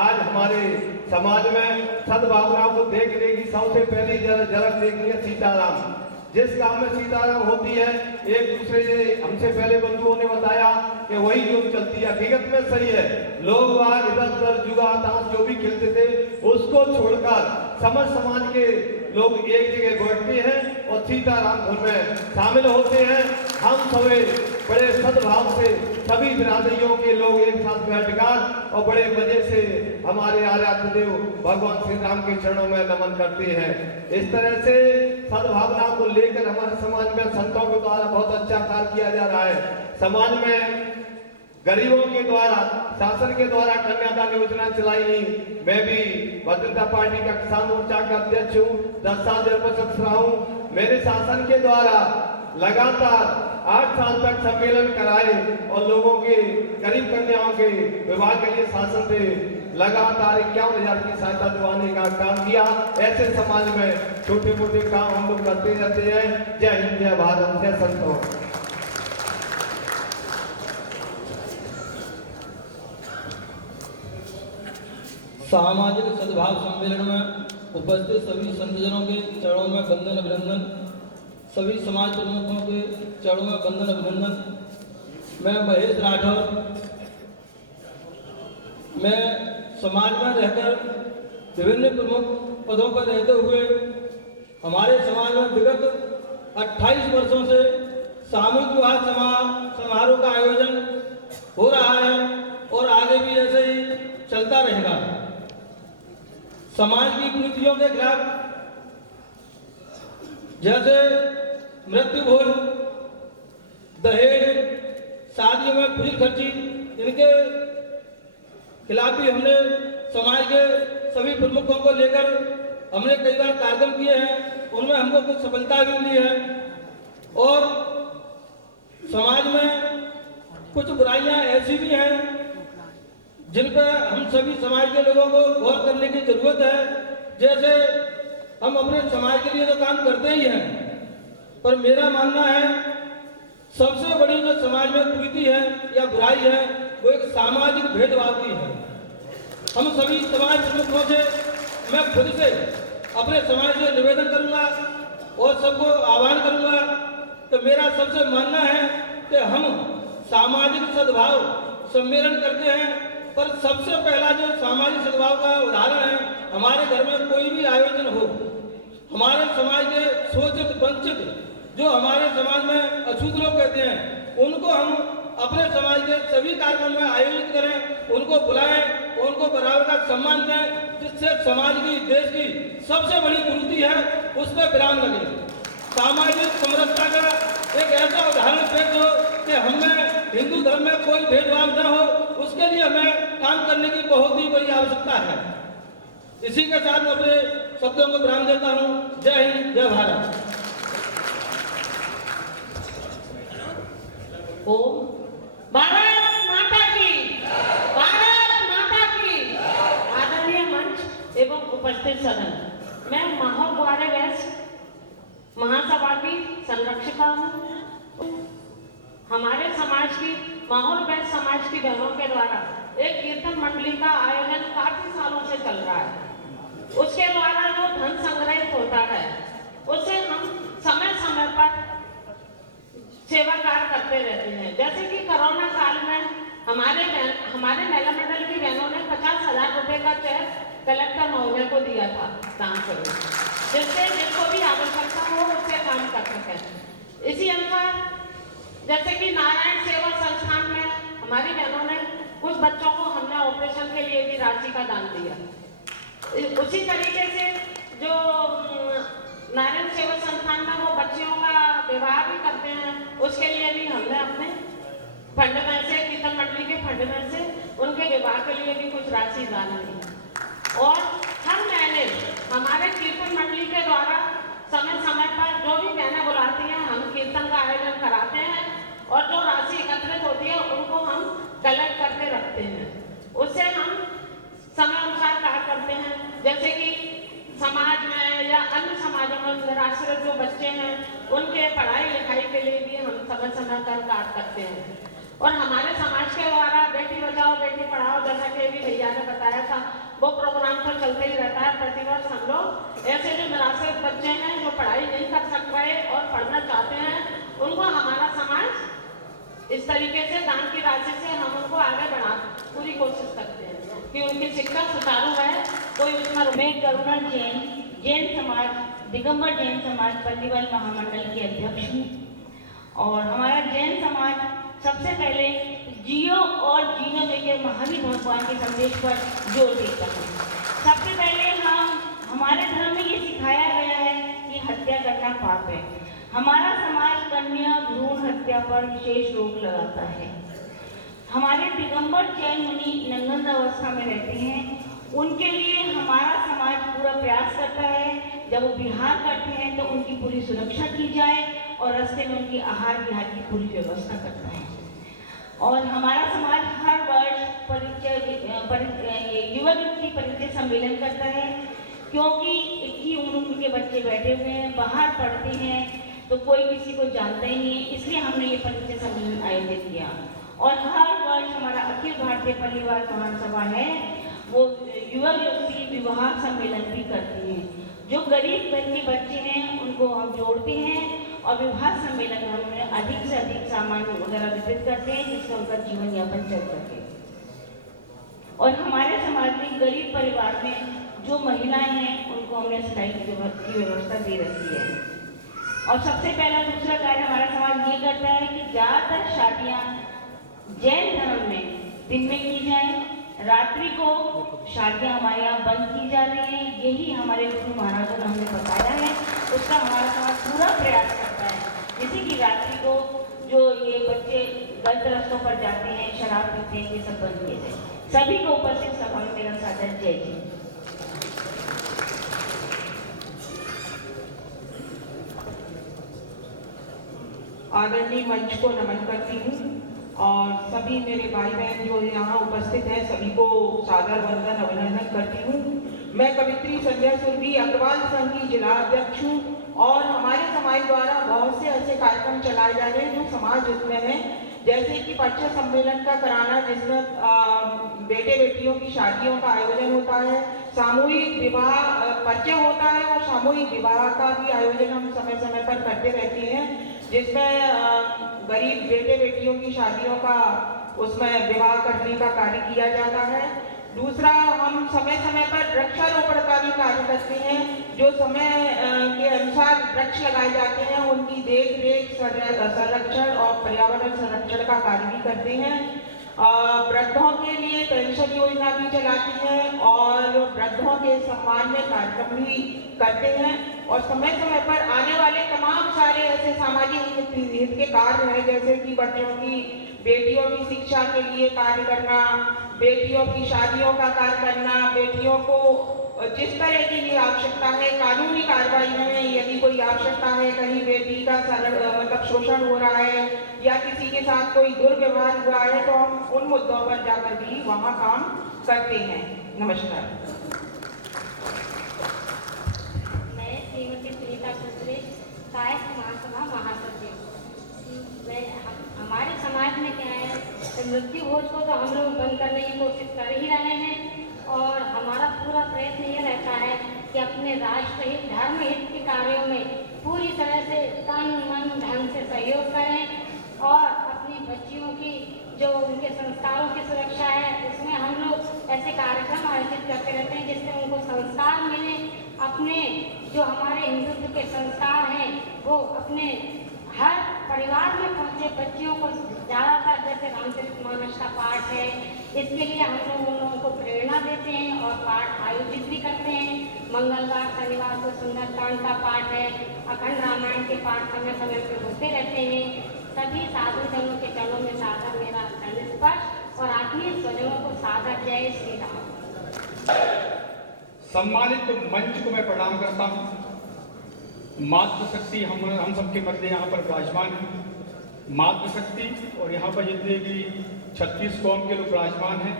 आज हमारे समाज में सद्भावना को देखने की सबसे पहली झलक देखनी है सीताराम। जिस गांव में सीताराम होती है, एक दूसरे से हमसे पहले बंधुओं ने बताया कि वही जो चलती है। हकीकत में सही है। लोग आज इधर उधर जुआ ताश जो भी खेलते थे उसको छोड़कर समझ समाज के लोग एक जगह बैठते हैं और सीताराम धुन में शामिल होते हैं। हम सभी बड़े सद्भाव से सभी बिरादरियों के लोग एक साथ बैठकर और बड़े मजे से हमारे आराध्य देव भगवान श्री राम के चरणों में नमन करते हैं। इस तरह से सद्भावना को लेकर हमारे समाज में संतों के द्वारा बहुत अच्छा कार्य किया जा रहा है। समाज में गरीबों के द्वारा शासन के द्वारा कन्यादान योजना चलाई गई। मैं भी भारतीय जनता पार्टी का किसान मोर्चा का अध्यक्ष हूँ, 10 साल जलपद रहा हूँ। मेरे शासन के द्वारा लगातार 8 साल तक सम्मेलन कराए और लोगों के गरीब कन्याओं के विवाह के लिए शासन से लगातार 51,000 की सहायता दिलाने का काम किया। ऐसे समाज में छोटे मोटे काम हम लोग करते रहते हैं। जय हिंद, जय भारत, जय संतों। सामाजिक सद्भाव सम्मेलन में उपस्थित सभी संतजनों के चरणों में वंदन अभिनंदन। सभी समाज प्रमुखों के चरणों में वंदन अभिनंदन। मैं महेश राठौर, मैं समाज में रहकर विभिन्न प्रमुख पदों पर रहते हुए हमारे समाज में विगत 28 वर्षों से सामूहिक विवाह समारोह का आयोजन हो रहा है और आगे भी ऐसे ही चलता रहेगा। समाज की कुरीतियों के खिलाफ जैसे मृत्यु भोज, दहेज, शादियों में फजूल खर्ची, इनके खिलाफ भी हमने समाज के सभी प्रमुखों को लेकर हमने कई बार कार्यक्रम किए हैं, उनमें हमको कुछ सफलता भी मिली है। और समाज में कुछ बुराइयां ऐसी भी हैं जिन पर हम सभी समाज के लोगों को गौर करने की जरूरत है। जैसे हम अपने समाज के लिए तो काम करते ही हैं, पर मेरा मानना है सबसे बड़ी जो समाज में कुरीति है या बुराई है वो एक सामाजिक भेदभाव की है। हम सभी समाज प्रमुखों से, मैं खुद से अपने समाज से निवेदन करूंगा और सबको आह्वान करूंगा तो मेरा सबसे मानना है कि हम सामाजिक सद्भाव सम्मेलन करते हैं, पर सबसे पहला जो सामाजिक सद्भाव का उदाहरण है, हमारे घर में कोई भी आयोजन हो, हमारे समाज के शोषित वंचित जो हमारे समाज में अछूत लोग कहते हैं, उनको हम अपने समाज के सभी कार्यक्रम में आयोजित करें, उनको बुलाएं, उनको बराबर का सम्मान दें, जिससे समाज की, देश की सबसे बड़ी कुरीति है उस पर विराम लगे। सामाजिक समरसता का एक ऐसा उदाहरण पेश हो कि हमें हिंदू धर्म में कोई भेदभाव न हो, उसके लिए हमें काम करने की बहुत ही बड़ी आवश्यकता है। इसी के साथ मैं अपने शब्दों को विराम देता हूँ। जय हिंद, जय भारत। ओम भारत माता की, भारत माता की। आदरणीय मंच एवं उपस्थित सदन, मैं माहौल कुआरे वेस्ट महासभा की संरक्षिका हूँ। हमारे समाज की, माहौल वेस्ट समाज की बहनों के द्वारा एक कीर्तन मंडली का आयोजन काफी सालों से चल रहा है। उसके द्वारा जो धन संग्रहित होता है उसे हम समय समय पर सेवा कार्य करते रहते हैं। जैसे कि कोरोना काल में हमारे महिला मंडल की बहनों ने 50,000 रुपए का चेक कलेक्टर महोदय को दिया था दान करो, जिससे जिसको भी आवश्यकता हो उससे काम कर सके। इसी अनुसार जैसे कि नारायण सेवा संस्थान में हमारी बहनों ने कुछ बच्चों को, हमने ऑपरेशन के लिए भी राशि का दान दिया। उसी तरीके से जो नारायण सेवा संस्थान में वो बच्चियों का विवाह भी करते हैं, उसके लिए भी हमने अपने फंड में से, कीर्तन मंडली के फंड में से उनके विवाह के लिए भी कुछ राशि दान दी। और हर महीने हमारे कीर्तन मंडली के द्वारा समय समय पर जो भी बहनें बुलाती हैं, हम कीर्तन का आयोजन कराते हैं और जो राशि एकत्रित होती है उनको हम कलेक्ट करके रखते हैं। उससे हम समय अनुसार कार्य करते हैं। जैसे कि समाज में या अन्य समाजों में निराश्रित जो बच्चे हैं, उनके पढ़ाई लिखाई के लिए भी हम समय समय पर कार्य करते हैं। और हमारे समाज के द्वारा बेटी बचाओ बेटी पढ़ाओ, जैसा कि अभी भैया ने बताया था, वो प्रोग्राम तो चलते ही रहता है। प्रतिवर्ष हम लोग ऐसे जो निराश्रित बच्चे हैं जो पढ़ाई नहीं कर सक रहे और पढ़ना चाहते हैं, उनको हमारा समाज इस तरीके से दान की राशि से हम उनको आगे बढ़ा पूरी कोशिश करते हैं कि उनकी शिक्षा सुचारू है। कोई उसमें मैं करुणा जैन, जैन समाज, दिगंबर जैन समाज पल्लीवाल महामंडल की अध्यक्ष हूँ। और हमारा जैन समाज सबसे पहले जियो और जीने देकर महावीर भगवान के संदेश पर जोर देता है। सबसे पहले हमारे धर्म में ये सिखाया गया है कि हत्या करना पाप है। हमारा समाज कन्या भ्रूण हत्या पर विशेष रोक लगाता है। हमारे दिगंबर जैन मुनि नंगन अवस्था में रहते हैं, उनके लिए हमारा समाज पूरा प्रयास करता है, जब वो विहार करते हैं तो उनकी पूरी सुरक्षा की जाए और रास्ते में उनकी आहार विहार की पूरी व्यवस्था करता है। और हमारा समाज हर वर्ष युवा युवती परिचय सम्मेलन करता है, क्योंकि इतनी उम्र के बच्चे बैठे हुए हैं, बाहर पढ़ते हैं, तो कोई किसी को जानता ही नहीं है, इसलिए हमने ये परिचय सम्मेलन आयोजित किया। और हर वर्ष हमारा अखिल भारतीय पल्लीवाल महासभा है, वो युवा युवती विवाह सम्मेलन भी करती हैं। जो गरीब घर के बच्चे हैं उनको हम जोड़ते हैं और विवाह सम्मेलन में हम अधिक से अधिक सामान वगैरह वितरित करते हैं, जिससे उनका जीवन यापन चल सके। और हमारे समाज में गरीब परिवार में जो महिलाएं हैं उनको हमने सिलाई की व्यवस्था दे रखी है। और सबसे पहला दूसरा कार्य हमारा समाज ये करता है कि ज़्यादातर शादियाँ जैन धर्म में दिन में की जाए, रात्रि को शादियाँ हमारे यहाँ बंद की जा रही हैं। यही हमारे गुरु महाराजों ने हमें बताया है, उसका हमारा समाज पूरा प्रयास करता है। जैसे कि रात्रि को जो ये बच्चे गलत रास्तों पर जाते हैं, शराब पीते हैं, ये सब बंद किए जाए। सभी को उपस्थित सभा में मेरा सादर जय जी। आदरणीय मंच को नमन करती हूँ और सभी मेरे भाई बहन जो यहाँ उपस्थित हैं सभी को सादर वंदन अभिनंदन करती हूँ। मैं कवित्री संध्या सुरभि अग्रवाल संघ की जिला अध्यक्ष हूँ और हमारे समाज द्वारा बहुत से ऐसे कार्यक्रम चलाए जा रहे हैं जो समाज हित में है, जैसे कि परिचय सम्मेलन का कराना जिसमें बेटे बेटियों की शादियों का आयोजन होता है, सामूहिक विवाह परिचय होता है और सामूहिक विवाह का भी आयोजन हम समय समय पर करते रहते हैं, जिसमें गरीब बेटे बेटियों की शादियों का उसमें विवाह करने का कार्य किया जाता है। दूसरा, हम समय समय पर वृक्षारोपण का भी कार्य करते हैं, जो समय के अनुसार वृक्ष लगाए जाते हैं उनकी देख रेख संरक्षण और पर्यावरण संरक्षण का कार्य भी करते हैं। वृद्धों के लिए पेंशन योजना भी चलाती हैं और वृद्धों के सम्मान में कार्यक्रम भी करते हैं और समय समय पर आने वाले तमाम सारे ऐसे सामाजिक हित के कार्य हैं, जैसे कि बच्चों की बेटियों की शिक्षा के लिए कार्य करना, बेटियों की शादियों का कार्य करना, बेटियों को जिस तरह की भी आवश्यकता है कानूनी कार्रवाई में यदि कोई आवश्यकता है, कहीं बेटी का मतलब शोषण हो रहा है या किसी के साथ कोई दुर्व्यवहार हुआ है, तो हम उन मुद्दों पर जाकर भी वहाँ काम करते हैं। नमस्कार। मैं श्रीमती सुनीता कुसरे, सहायक महासभा महासचिव। हमारे समाज में क्या है, मृत्यु भोज को तो हम लोग बंद करने की कोशिश कर ही रहे हैं और हमारा पूरा प्रयत्न ये रहता है कि अपने राष्ट्र हित धर्म हित के कार्यों में पूरी तरह से तन मन धन से सहयोग करें और अपनी बच्चियों की जो उनके संस्कारों की सुरक्षा है उसमें हम लोग ऐसे कार्यक्रम आयोजित करते रहते हैं जिससे उनको संस्कार मिले, अपने जो हमारे हिंदुत्व के संस्कार हैं वो अपने हर परिवार में पहुँचे। बच्चियों को ज़्यादातर जैसे रामचरित मानस का पाठ है, इसके लिए हम लोग उन लोगों को प्रेरणा देते हैं और पाठ आयोजित भी करते हैं। मंगलवार शनिवार को सुंदरकांड का पाठ है, अखंड रामायण के पाठ समय समय पर होते रहते हैं। सभी साधु जनों के चरणों में सादर मेरा स्पर्श और आत्मीय स्वजनों को सादर जय श्री राम। सम्मानित मंच को मैं प्रणाम करता हूँ। मातृशक्ति हम सबके मध्य यहाँ पर विराजमान है। मातृशक्ति और यहाँ पर जितने भी 36 कौम के लोग विराजमान हैं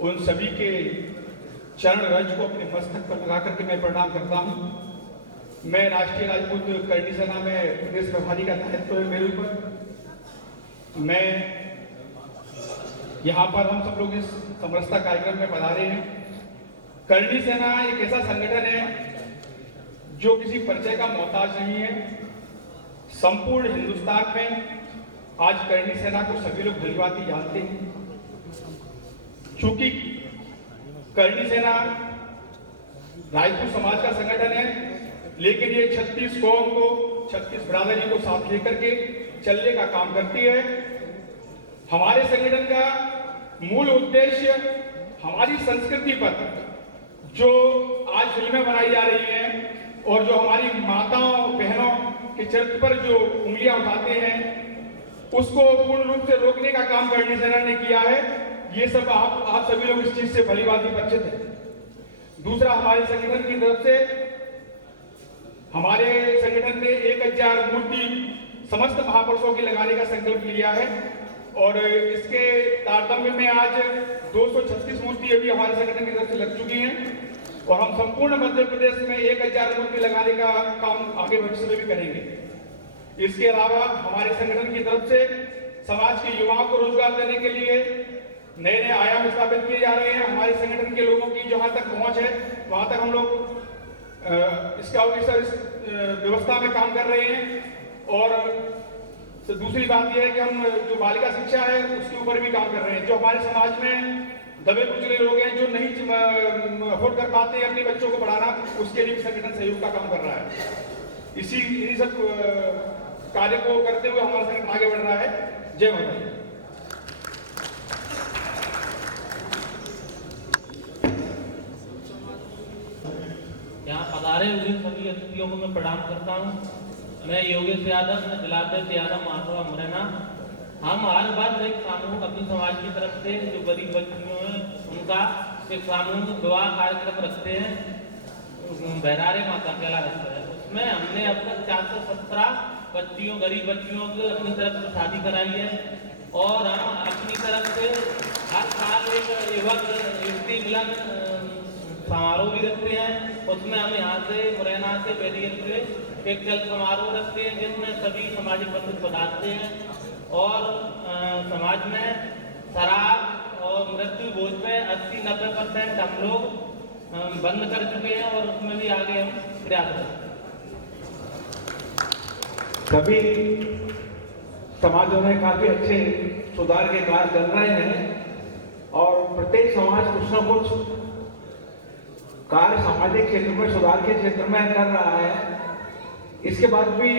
उन सभी के चरण रज को अपने मस्तक पर लगा करके मैं प्रणाम करता हूँ। मैं राष्ट्रीय राजपूत करनी सेना में प्रदेश प्रभारी का दायित्व है मेरे ऊपर। मैं यहाँ पर हम सब लोग इस समरसता कार्यक्रम में पधारे हैं। करनी सेना एक ऐसा संगठन है जो किसी परिचय का मोहताज नहीं है। संपूर्ण हिंदुस्तान में आज करनी सेना को सभी लोग भलीभांति जानते हैं। चूंकि करनी सेना राजपूत समाज का संगठन है, लेकिन ये 36 कौम को 36 बिरादरी को साथ लेकर के चलने का काम करती है। हमारे संगठन का मूल उद्देश्य हमारी संस्कृति पर जो आज फिल्में बनाई जा रही हैं और जो हमारी माताओं बहनों के चरित्र पर जो उंगलियां उठाते हैं उसको पूर्ण रूप से रोकने का काम करनी सेना ने किया है। ये सब आप सभी लोग इस चीज से भलीभांति परिचित हैं। दूसरा, हमारे संगठन की तरफ से हमारे संगठन ने 1000 मूर्ति समस्त महापुरुषों की लगाने का संकल्प लिया है और इसके तारतम्य में आज 236 मूर्ति अभी हमारे संगठन की तरफ से लग चुकी हैं और हम संपूर्ण मध्य प्रदेश में 1000 मूर्ति लगाने का काम आगे भविष्य में भी करेंगे। इसके अलावा हमारे संगठन की तरफ से समाज के युवाओं को रोजगार देने के लिए नए नए आयाम स्थापित किए जा रहे हैं। हमारे संगठन के लोगों की जहां तक पहुंच है वहां तक हम लोग स्काउट व्यवस्था में काम कर रहे हैं और दूसरी बात यह है कि हम जो बालिका शिक्षा है उसके ऊपर भी काम कर रहे हैं। जो हमारे समाज में दबे कुचले लोग हैं जो नहीं अफोर्ड कर पाते अपने बच्चों को पढ़ाना, उसके लिए भी संगठन सहयोग का काम कर रहा है। इन्हीं सब कार्य को करते हुए हमारा संगठन आगे बढ़ रहा है। जय माता दी। यहाँ पधारे हुए सभी अतिथियों को मैं प्रणाम करता हूँ। मैं योगेश यादव, मैं जिलाध्यक्ष यादव महासभा मुरैना। हम हर बार एक सामूहिक अपनी समाज की तरफ से जो गरीब बच्चियों हैं उनका एक सामूहिक विवाह कार्यक्रम रखते हैं, बहरारे माता केला रखता है। उसमें हमने अब तक 417 बच्चियों, गरीब बच्चियों को अपनी तरफ से शादी कराई है और हम अपनी तरफ से हर साल एक युवती मिलन समारोह भी रखते हैं। उसमें हम यहाँ से मुरैना से बैरियर से एक जल समारोह रखते हैं जिसमें सभी सामाजिक बंधु पधारते हैं और समाज में शराब और मृत्यु भोज पे 80-90% हम लोग बंद कर चुके हैं और उसमें भी आगे हम प्रयास करें। सभी समाजों में काफी अच्छे सुधार के कार्य चल रहे हैं और प्रत्येक समाज कुछ न कुछ कार्य सामाजिक क्षेत्र में, सुधार के क्षेत्र में कर रहा है। इसके बाद भी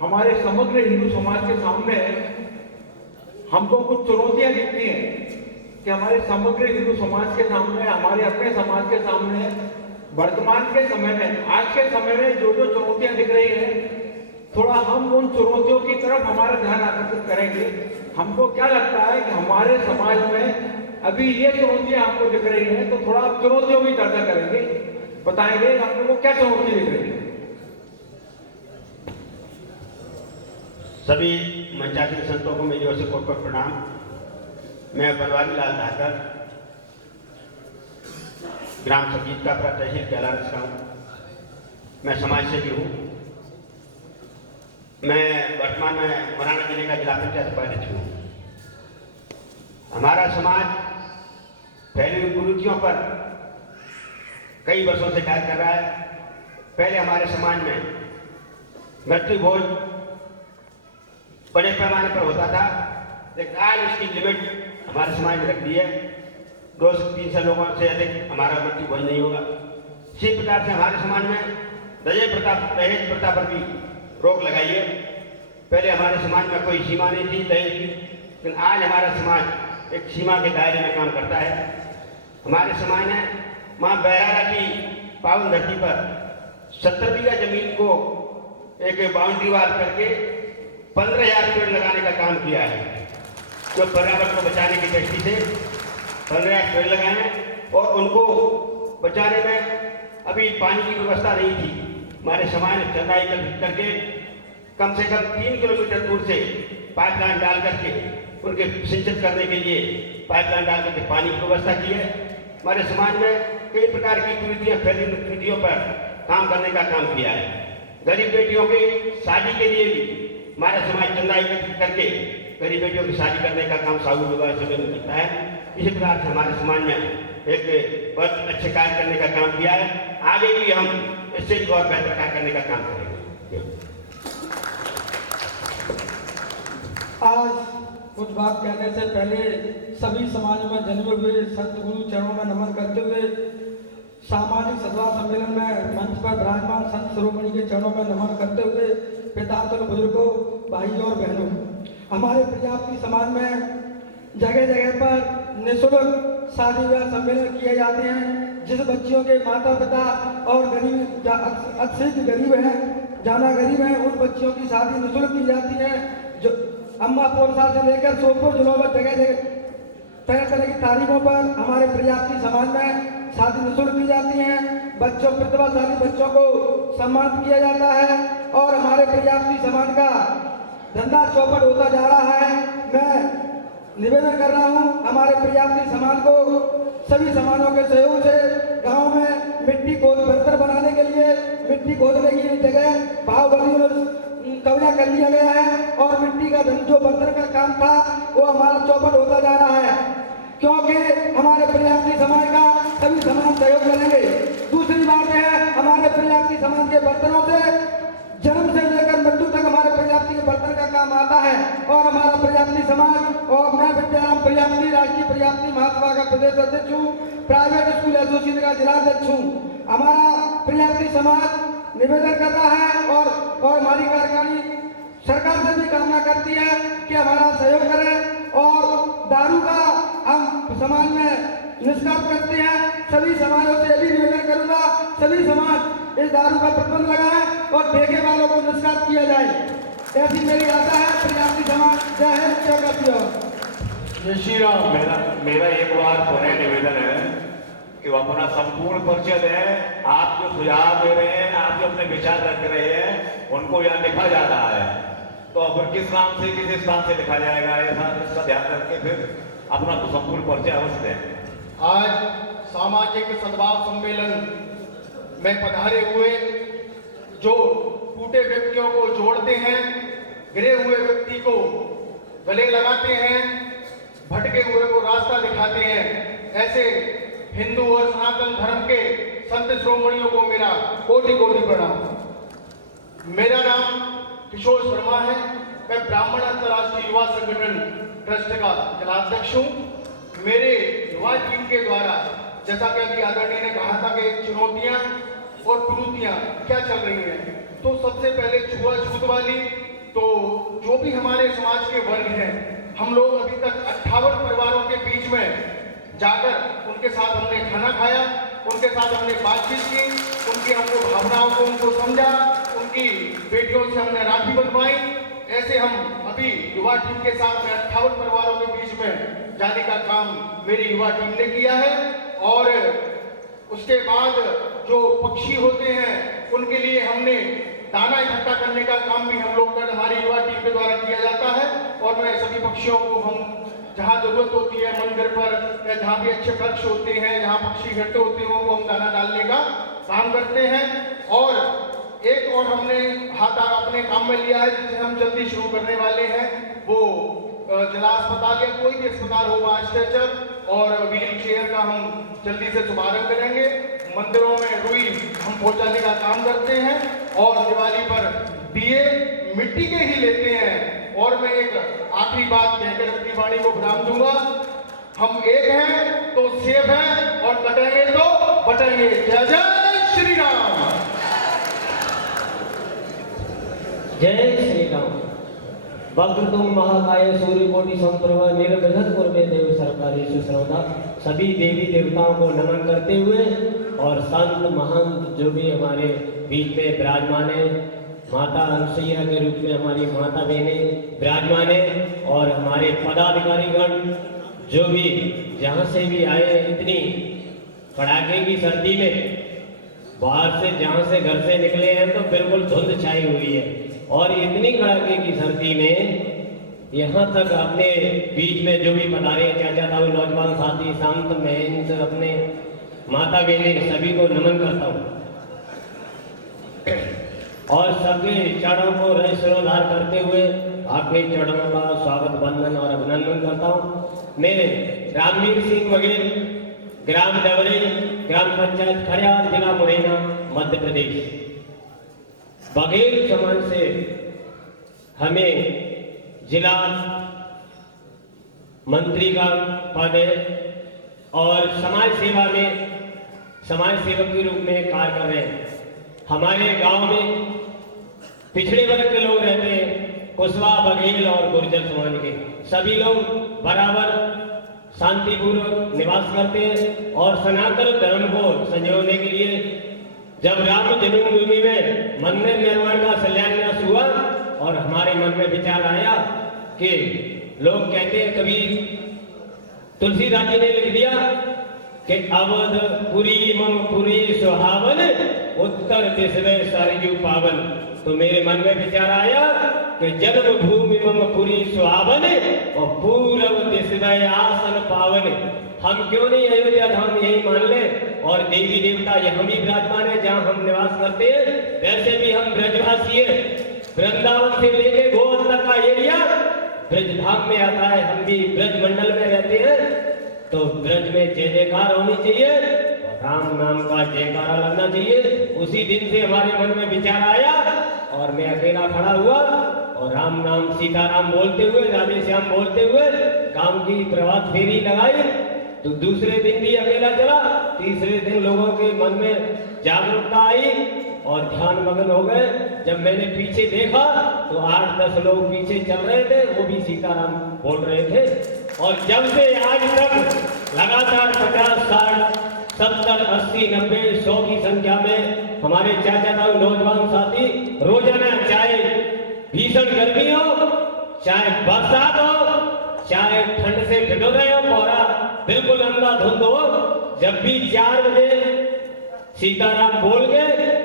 हमारे समग्र हिंदू समाज के सामने हमको कुछ चुनौतियां दिखती हैं कि हमारे समग्र हिंदू समाज के सामने, हमारे अपने समाज के सामने वर्तमान के समय में, आज के समय में जो जो चुनौतियां दिख रही है, थोड़ा हम उन चुनौतियों की तरफ हमारा ध्यान आकर्षित करेंगे। हमको क्या लगता है कि हमारे समाज में अभी ये चुनौतियां आपको दिख रही हैं, तो थोड़ा आप चुनौतियों की चर्चा करेंगे, बताएंगे आप लोगों को क्या चुनौती दिख रही है। सभी मंचासीन संतों को मेरी ओर से कोट-कोट प्रणाम। मैं बनवारी लाल धाकर, ग्राम सजीत का तहसील कैलाश का हूँ। मैं समाज सेवी हूँ। मैं वर्तमान में मुरैना जिले का जिला पंचायत उपाध्यक्ष हूँ। हमारा समाज फैली हुई कुरीतियों पर कई वर्षों से कार्य कर रहा है। पहले हमारे समाज में मृत्यु भोज बड़े पैमाने पर होता था, लेकिन आज उसकी लिमिट हमारे समाज में रख दी है। 2 से 300 लोगों से अधिक हमारा मृत्यु भोज नहीं होगा। इसी प्रकार से हमारे समाज में दहेज प्रथा पर भी रोक लगाई है। पहले हमारे समाज में कोई सीमा नहीं थी दहेज की, लेकिन आज हमारा समाज एक सीमा के दायरे में काम करता है। हमारे समाज ने माँ बैरारा की पावन धरती पर 70 बीघा जमीन को एक बाउंड्री वाल करके 15,000 पेड़ लगाने का काम किया है। जो पर्यावरण को बचाने की दृष्टि से 15,000 पेड़ लगाए हैं और उनको बचाने में अभी पानी की व्यवस्था नहीं थी। हमारे समाज ने चंदा एकत्रित करके कम से कम 3 किलोमीटर दूर से पाइपलाइन डाल करके उनके सिंचित करने के लिए पाइपलाइन डाल करके पानी की व्यवस्था की है। हमारे समाज में कई प्रकार की कुरीतियां फैली कुरीतियों पर काम करने का काम किया है। गरीब बेटियों की शादी के लिए भी हमारा समाज चंदा एकत्रित करके गरीब बेटियों की शादी करने का काम साहू विवाह से करता है। इसी प्रकार से हमारे समाज में एक बहुत अच्छे कार्य करने का काम किया है। आगे भी हम इससे भी और बेहतर कार्य करने का काम करेंगे। आज कुछ बात कहने से पहले सभी समाज में जन्मे हुए संत गुरु चरणों में नमन करते हुए सामाजिक सद्भाव सम्मेलन में मंच पर विराजमान संत शिरोमणि के चरणों में नमन करते हुए पितातुल बुजुर्गों, भाइयों और बहनों, हमारे प्रजापति समाज में जगह जगह पर निःशुल्क शादी विवाह सम्मेलन किए जाते हैं। जिस बच्चियों के माता पिता और गरीब अत्यधिक गरीब हैं, जाना गरीब हैं, उन बच्चियों की शादी निःशुल्क की जाती है। जो अम्मा पोरसा से लेकर सोनपुर जिलों में जगह जगह तरह तरह की तारीखों पर हमारे प्रजापति समाज में शादी निःशुल्क की जाती है। बच्चों, प्रतिभाशाली बच्चों को सम्मानित किया जाता है और हमारे प्रजापति समाज का धंधा चौपट होता जा रहा है। मैं निवेदन कर रहा हूँ हमारे प्रजापति समाज को सभी समाजों के सहयोग से गांव में मिट्टी खोद बर्तन बनाने के लिए मिट्टी खोदने की जगह बाहुबली कब्जा कर लिया गया है और मिट्टी का जो बर्तन का काम था वो हमारा चौपट होता जा रहा है, क्योंकि हमारे प्रजापति समाज का सभी समाज सहयोग करेंगे। दूसरी बात है, हमारे प्रजापति समाज के बर्तनों से जन्म से लेकर मृत्यु तक हमारे प्रजापति के बर्तन का काम आता है और हमारा प्रजापति समाज और मैं विद्याराम प्रजापति राष्ट्रीय प्रजापति महासभा का प्रदेश अध्यक्ष हूँ, प्राइवेट स्कूल एसोसिएशन का जिला अध्यक्ष हूँ। हमारा प्रजापति समाज निवेदन कर रहा है और हमारी कार्यकारिणी सरकार से भी कामना करती है कि हमारा सहयोग करें और दारू का हम समाज में निष्काम करते हैं। सभी समाजों से भी निवेदन करूंगा, सभी समाज इस दारू का प्रतिबंध लगाएं और ठेके वालों को निष्काम किया जाए, ऐसी मेरी आशा है। प्रजापति समाज जय हिंद, जय करती जय श्री राम। मेरा एक बार पुनः निवेदन है कि वो अपना संपूर्ण परिचय दें। आप जो सुझाव दे रहे हैं, आप जो अपने विचार रख रहे हैं, उनको यहाँ लिखा जा रहा है, तो अब किस नाम से किस स्थान से लिखा जाएगा, ऐसा इसका ध्यान रख के फिर अपना तो संपूर्ण परिचय अवश्य दें। आज सामाजिक सद्भाव सम्मेलन में पधारे हुए जो टूटे व्यक्तियों को जोड़ते हैं, गिरे हुए व्यक्ति को गले लगाते हैं, भटके हुए को रास्ता दिखाते हैं, ऐसे हिंदू और सनातन धर्म के संत शिरोमणियों को मेरा कोटि कोटि प्रणाम। मेरा नाम किशोर शर्मा है। मैं ब्राह्मण अंतर्राष्ट्रीय युवा संगठन ट्रस्ट का जिलाध्यक्ष हूँ। मेरे युवा टीम के द्वारा, जैसा कि अभी आदरणीय ने कहा था कि चुनौतियां और कुरीतियां क्या चल रही हैं, तो सबसे पहले छुआछूत वाली, तो जो भी हमारे समाज के वर्ग हैं, हम लोग अभी तक 58 परिवारों के बीच में जाकर उनके साथ हमने खाना खाया, उनके साथ हमने बातचीत की, उनकी हमको भावनाओं को उनको समझा, उनकी बेटियों से हमने राखी बंधवाई। ऐसे हम अभी युवा टीम के साथ में 58 परिवारों के बीच में जाने का काम मेरी युवा टीम ने किया है। और उसके बाद जो पक्षी होते हैं उनके लिए हमने दाना इकट्ठा करने का काम भी हम लोग हमारी युवा टीम के द्वारा किया जाता है। और मैं सभी पक्षियों को हम जहाँ जरूरत होती है मंदिर पर या जहाँ भी अच्छे वृक्ष होते हैं, जहाँ पक्षी इकट्ठे होते हैं, वो हम दाना डालने का काम करते हैं। और एक और हमने हाथ अपने काम में लिया है, जिसे हम जल्दी शुरू करने वाले हैं, वो जिला अस्पताल या कोई भी अस्पताल होगा, स्ट्रेचर और व्हील चेयर का हम जल्दी से शुभारंभ करेंगे। मंदिरों में रुई हम पहुंचाने का काम करते हैं और दिवाली पर दिए मिट्टी के ही लेते हैं। और मैं एक आखिरी बात कहकर अपनी वाणी को विराम दूंगा, हम एक हैं तो सेफ हैं और कटेंगे तो बटेंगे। जय जय श्री राम। जय श्री राम। वक्रतुंड महाकाय सूर्यकोटि समप्रभा निर्विघ्नं कुरु देव सर्वकार्येषु सर्वदा। सभी देवी देवताओं को नमन करते हुए और संत महंत जो भी हमारे बीच में विराजमान है, माता अनुसैया के रूप में हमारी माता बहनें विराजमान है, और हमारे पदाधिकारीगण जो भी जहाँ से भी आए, इतनी कड़ाके की सर्दी में बाहर से जहाँ से घर से निकले हैं तो बिल्कुल धुंध छाई हुई है, और इतनी कड़ाके की सर्दी में यहाँ तक अपने बीच में जो भी पधारे चाचा ताऊ नौजवान साथी संत महंत अपने माता बहनें सभी को नमन करता हूँ और सबके चरणों को सिरोधार करते हुए आपके चरणों का स्वागत वंदन और अभिनंदन करता हूँ। मैं रामवीर सिंह बघेल, ग्राम डबरे, ग्राम पंचायत खड़ियाल, जिला मुरैना, मध्य प्रदेश। बघेल समाज से हमें जिला मंत्री का पद है और समाज सेवा में समाज सेवक के रूप में कार्य कर रहे हैं। हमारे गांव में पिछड़े वर्ग के लोग रहते हैं, कुशवाहा, बघेल और गुर्जर समाज के सभी लोग बराबर शांतिपूर्वक निवास करते हैं और सनातन धर्म को संजोने के लिए जब राम जन्मभूमि में मंदिर निर्माण का शिलान्यास हुआ और हमारे मन में विचार आया कि लोग कहते हैं, कभी तुलसीदास जी ने लिख दिया कि अवधपुरी मम पुरी सुहावन, उत्तर दिश में सरयू पावन। तो मेरे मन में विचार आया कि जन्मभूमि मम पुरी सुहावन और पूर्व दिश में आसन पावन। हम क्यों नहीं अयोध्या धाम यही मान लें और देवी देवता यहाँ भी विराजमान है जहाँ हम निवास करते हैं। वैसे भी हम ब्रजवासी है, वृंदावन से लेके गोवा तक का एरिया ब्रज धाम में आता है। हम भी ब्रज मंडल में रहते हैं, तो ब्रज में जय जयकार होनी चाहिए, राम नाम का जयकारा लगना चाहिए। उसी दिन से हमारे मन में विचार आया और मैं अकेला खड़ा हुआ और राम नाम सीताराम बोलते हुए, राधे श्याम बोलते हुए काम की प्रभात फेरी लगाई। तो दूसरे दिन भी अकेला चला, तीसरे दिन लोगों के मन में जागरूकता आई और ध्यान मग्न हो गए। जब मैंने पीछे देखा तो 8-10 लोग पीछे चल रहे थे, वो भी सीताराम बोल रहे थे। और जब से आज तक लगातार 50, 60, 70, 80, 90, 100 की संख्या में हमारे चाचा ताऊ नौजवान साथी रोजाना, चाहे भीषण गर्मी हो, चाहे बरसात हो, चाहे ठंड से भिगो रहे हो, कोहरा बिल्कुल अंधाधुंध हो, जब भी 4 बजे सीताराम बोल के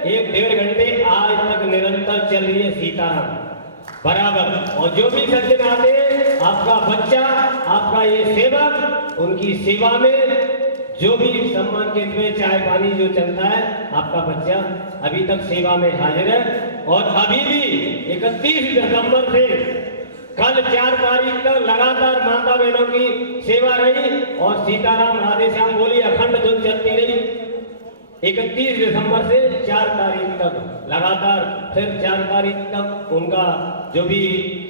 1-1.5 घंटे आज तक निरंतर चल रही है सीताराम बराबर। और जो भी सज्जन आते हैं, आपका बच्चा, आपका ये सेवक, उनकी सेवा में जो भी सम्मान के लिए चाय पानी जो चलता है, आपका बच्चा अभी तक सेवा में हाजिर है। और अभी भी 31 दिसंबर से कल 4 तारीख तक लगातार माता बहनों की सेवा रही और सीताराम राधे श्याम बोली अखंड धुन चलती रही। 31 दिसंबर से 4 तारीख तक लगातार, फिर 4 तारीख तक उनका जो भी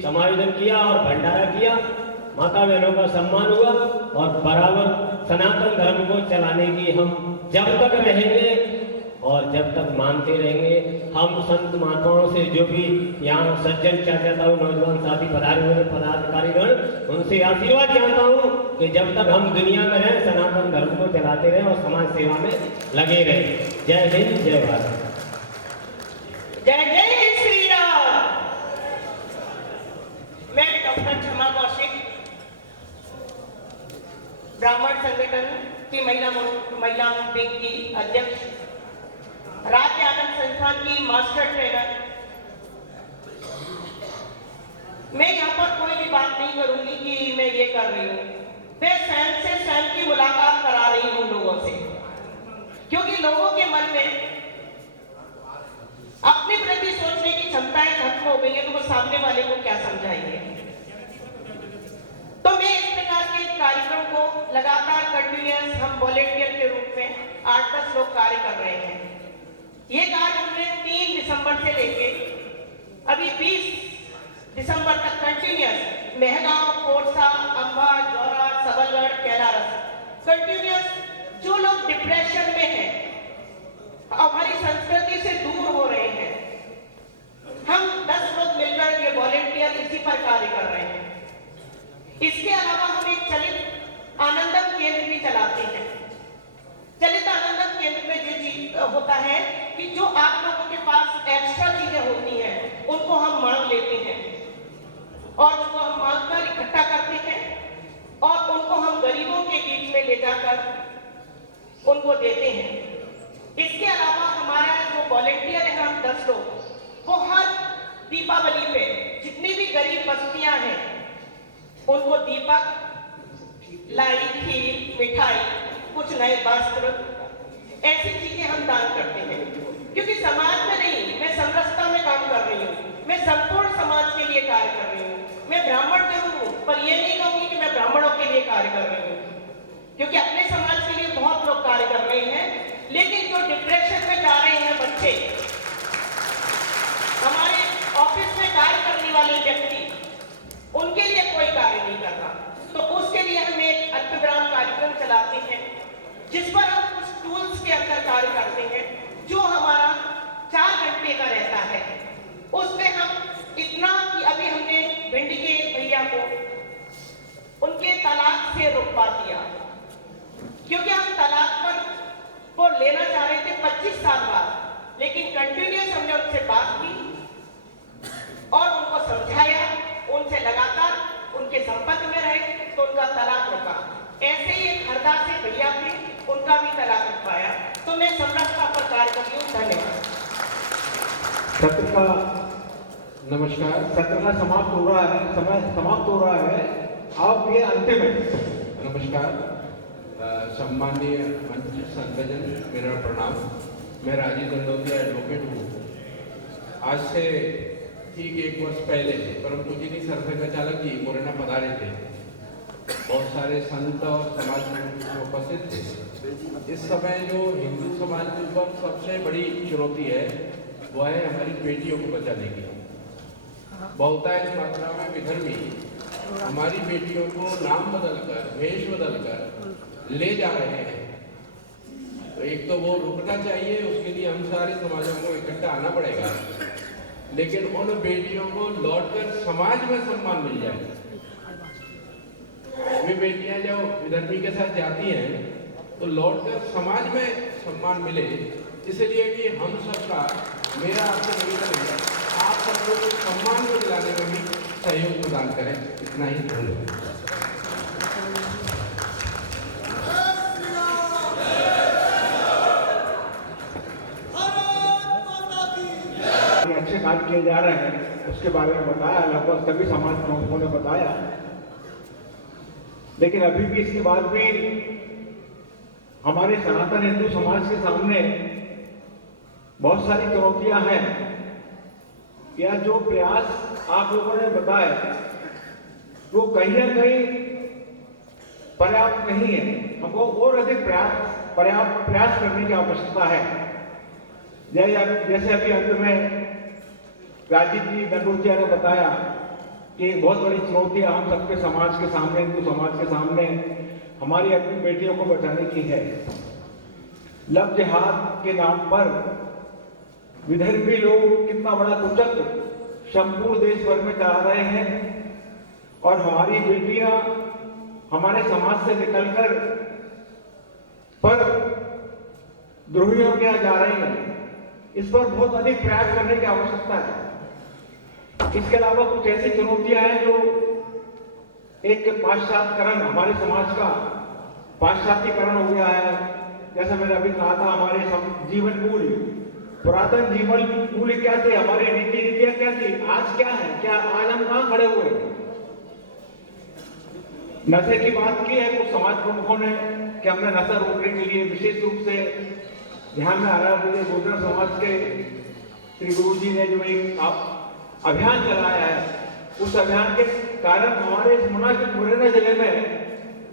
समायोजन किया और भंडारा किया, माता बहनों का सम्मान हुआ। और बराबर सनातन धर्म को चलाने की हम जब तक रहेंगे और जब तक मानते रहेंगे। हम संत महात्माओं से, जो भी यहाँ सज्जन चाचा ताऊ नौजवान साथी पधारे हुए पदाधिकारीगण, उनसे आशीर्वाद चाहता हूँ कि जब तक हम दुनिया में रहें, सनातन धर्म को चलाते रहें और समाज सेवा में लगे रहें। जय हिंद, जय भारत। जय जय श्री राम। मैं डॉक्टर क्षमा कौशिक, ब्राह्मण संगठन की महिला विंग की अध्यक्ष, राज्य आनंद संस्थान की मास्टर ट्रेनर। मैं यहाँ पर कोई भी बात नहीं करूंगी कि मैं ये कर रही हूँ, मैं स्वयं से स्वयं की मुलाकात करा रही हूँ लोगों से, क्योंकि लोगों के मन में अपने प्रति सोचने की क्षमताएं खत्म हो गई है, तो वो सामने वाले को क्या समझाएंगे। तो मैं इस प्रकार के कार्यक्रम को लगातार कंटिन्यूअस हम वॉलेंटियर के रूप में 8-10 लोग कार्य कर रहे हैं। ये कार्य हमने 3 दिसंबर से लेके अभी 20 दिसंबर तक कंटिन्यूअस मेहगांव, कोरसा, अंबा, जौरा, सबलगढ़, कैलारस कंटिन्यूअस जो लोग डिप्रेशन में हैं, हमारी संस्कृति से दूर हो रहे हैं, हम 10 लोग मिलकर ये वॉलेंटियर इसी पर कार्य कर रहे हैं। इसके अलावा हम एक चलित आनंदम केंद्र भी चलाते हैं। चलित आनंदम केंद्र में जो चीज होता है कि जो आप लोगों के पास एक्स्ट्रा चीजें होती हैं, उनको हम मांग लेते हैं और उनको हम मांग कर इकट्ठा करते हैं और उनको हम गरीबों के बीच में ले जाकर उनको देते हैं। इसके अलावा हमारा जो वॉलेंटियर है, हम 10 लोग, वो हर दीपावली पे जितनी भी गरीब बस्तियां हैं उनको दीपक, लाई, खीर, मिठाई, कुछ नए वस्त्र, ऐसी चीजें हम दान करते हैं। क्योंकि समाज में नहीं, मैं समरसता में काम कर रही हूँ, मैं संपूर्ण समाज के लिए कार्य कर रही हूँ। मैं ब्राह्मण जरूर हूँ, पर ये नहीं कहूंगी कि मैं ब्राह्मणों के लिए कार्य कर रही हूँ, क्योंकि अपने समाज के लिए बहुत लोग कार्य कर रहे हैं। लेकिन जो डिप्रेशन में जा रहे हैं बच्चे, हमारे ऑफिस में कार्य करने वाले व्यक्ति, उनके लिए कोई कार्य नहीं कर रहा। तो उसके लिए हम एक अल्पविराम कार्यक्रम चलाते हैं, जिस पर हम कुछ टूल्स के अंदर कार्य करते हैं, जो हमारा 4 घंटे का रहता है। उसमें हम इतना कि अभी हमने भिंडी के भैया को उनके तलाक से रुकवा दिया, क्योंकि हम तलाक पर को लेना चाह रहे थे 25 साल बाद, लेकिन कंटिन्यूस हमने उनसे बात की और उनको समझाया, उनसे लगातार उनके संपर्क में रहे, तो उनका तलाक रुका। ऐसे ही एक हरदा से भैया थे, उनका भी तलाक रुक पाया। तो मैं समरसता पर कार्य कर रही हूँ। धन्यवाद। सत्र का नमस्कार। सत्र का समाप्त हो रहा है, समय समाप्त हो रहा है, अब ये अंतिम है। नमस्कार, सम्माननीय मंच संतजन, मेरा प्रणाम। मैं राजीव दंडोतिया एडवोकेट हूँ। आज से ठीक 1 वर्ष पहले परम पूजनीय सरसंघचालक जी मुरैना पधारे थे। बहुत सारे संत और समाज में उपस्थित थे। इस समय जो हिंदू समाज के ऊपर सबसे बड़ी चुनौती है, वह है हमारी बेटियों को बचाने की। बहुतायत मात्रा में विधर्मी हमारी बेटियों को नाम बदलकर, वेश बदलकर ले जा रहे हैं। तो एक तो वो रुकना चाहिए, उसके लिए हम सारे समाजों को इकट्ठा आना पड़ेगा, लेकिन उन बेटियों को लौटकर समाज में सम्मान मिल जाए। वे बेटियां जब विधर्मी के साथ जाती हैं तो लौटकर समाज में सम्मान मिले, इसलिए कि हम सबका, मेरा आपसे निवेदन है, आप सबको सम्मान को दिलाने में भी सहयोग प्रदान करें। इतना ही धन्यवाद। अच्छे कार्य किए जा रहे हैं उसके बारे में बताया, लगभग सभी समाज प्रमुखों ने बताया, लेकिन अभी भी इसके बाद भी हमारे सनातन हिंदू समाज के सामने बहुत सारी चुनौतियां हैं। या जो प्रयास आप लोगों ने बताया वो कहीं ना कहीं पर्याप्त नहीं है, हमको और अधिक प्रयास करने की आवश्यकता है। जैसे अभी अंत में राजीव जी दंडोतिया ने बताया कि एक बहुत बड़ी चुनौती हम सबके समाज के सामने, हिंदू समाज के सामने, हमारी अपनी बेटियों को बचाने की है। लव जिहाद के नाम पर विधर्मी लोग कितना बड़ा कुचक्र संपूर्ण देश भर में चला रहे हैं और हमारी बेटियां हमारे समाज से निकलकर पर द्रोहियों के यहाँ जा रही हैं। इस पर बहुत अधिक प्रयास करने की आवश्यकता है। इसके अलावा कुछ ऐसी चुनौतियां हैं जो एक पाश्चात्यकरण, हमारे समाज का पाश्चात्यकरण हो गया है। जैसा मैंने अभी कहा था, हमारे जीवन मूल्य, पुरातन जीवन मूल्य क्या थे, हमारी रीति नीतियां क्या थी, आज क्या है, क्या आज हम कहां खड़े हुए हैं। नशे की बात की है कुछ समाज प्रमुखों ने कि हमने नशा रोकने के लिए विशेष रूप से ध्यान में आ रहा है। गुर्जर समाज के श्री गुरु जी ने जो एक अभियान चलाया है, उस अभियान के कारण हमारे इस मुरैना जिले में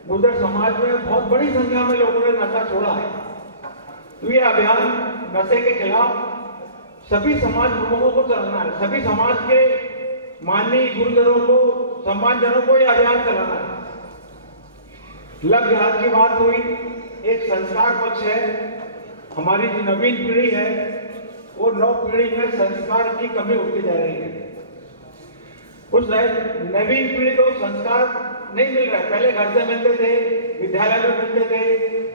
गुर्जर समाज में बहुत बड़ी संख्या में लोगों ने नशा छोड़ा है। तो ये अभियान नशे के खिलाफ सभी समाज प्रमुखों को चलाना है, सभी समाज के माननीय गुरुजनों को, सम्मानजनों को यह अभियान चलाना है। लव जिहाद की बात हुई, एक संस्कार पक्ष है। हमारी जो नवीन पीढ़ी है वो नव पीढ़ी में संस्कार की कमी होती जा रही है। उस नवीन पीढ़ी को संस्कार नहीं मिल रहा है। पहले घर से मिलते थे, विद्यालय में मिलते थे,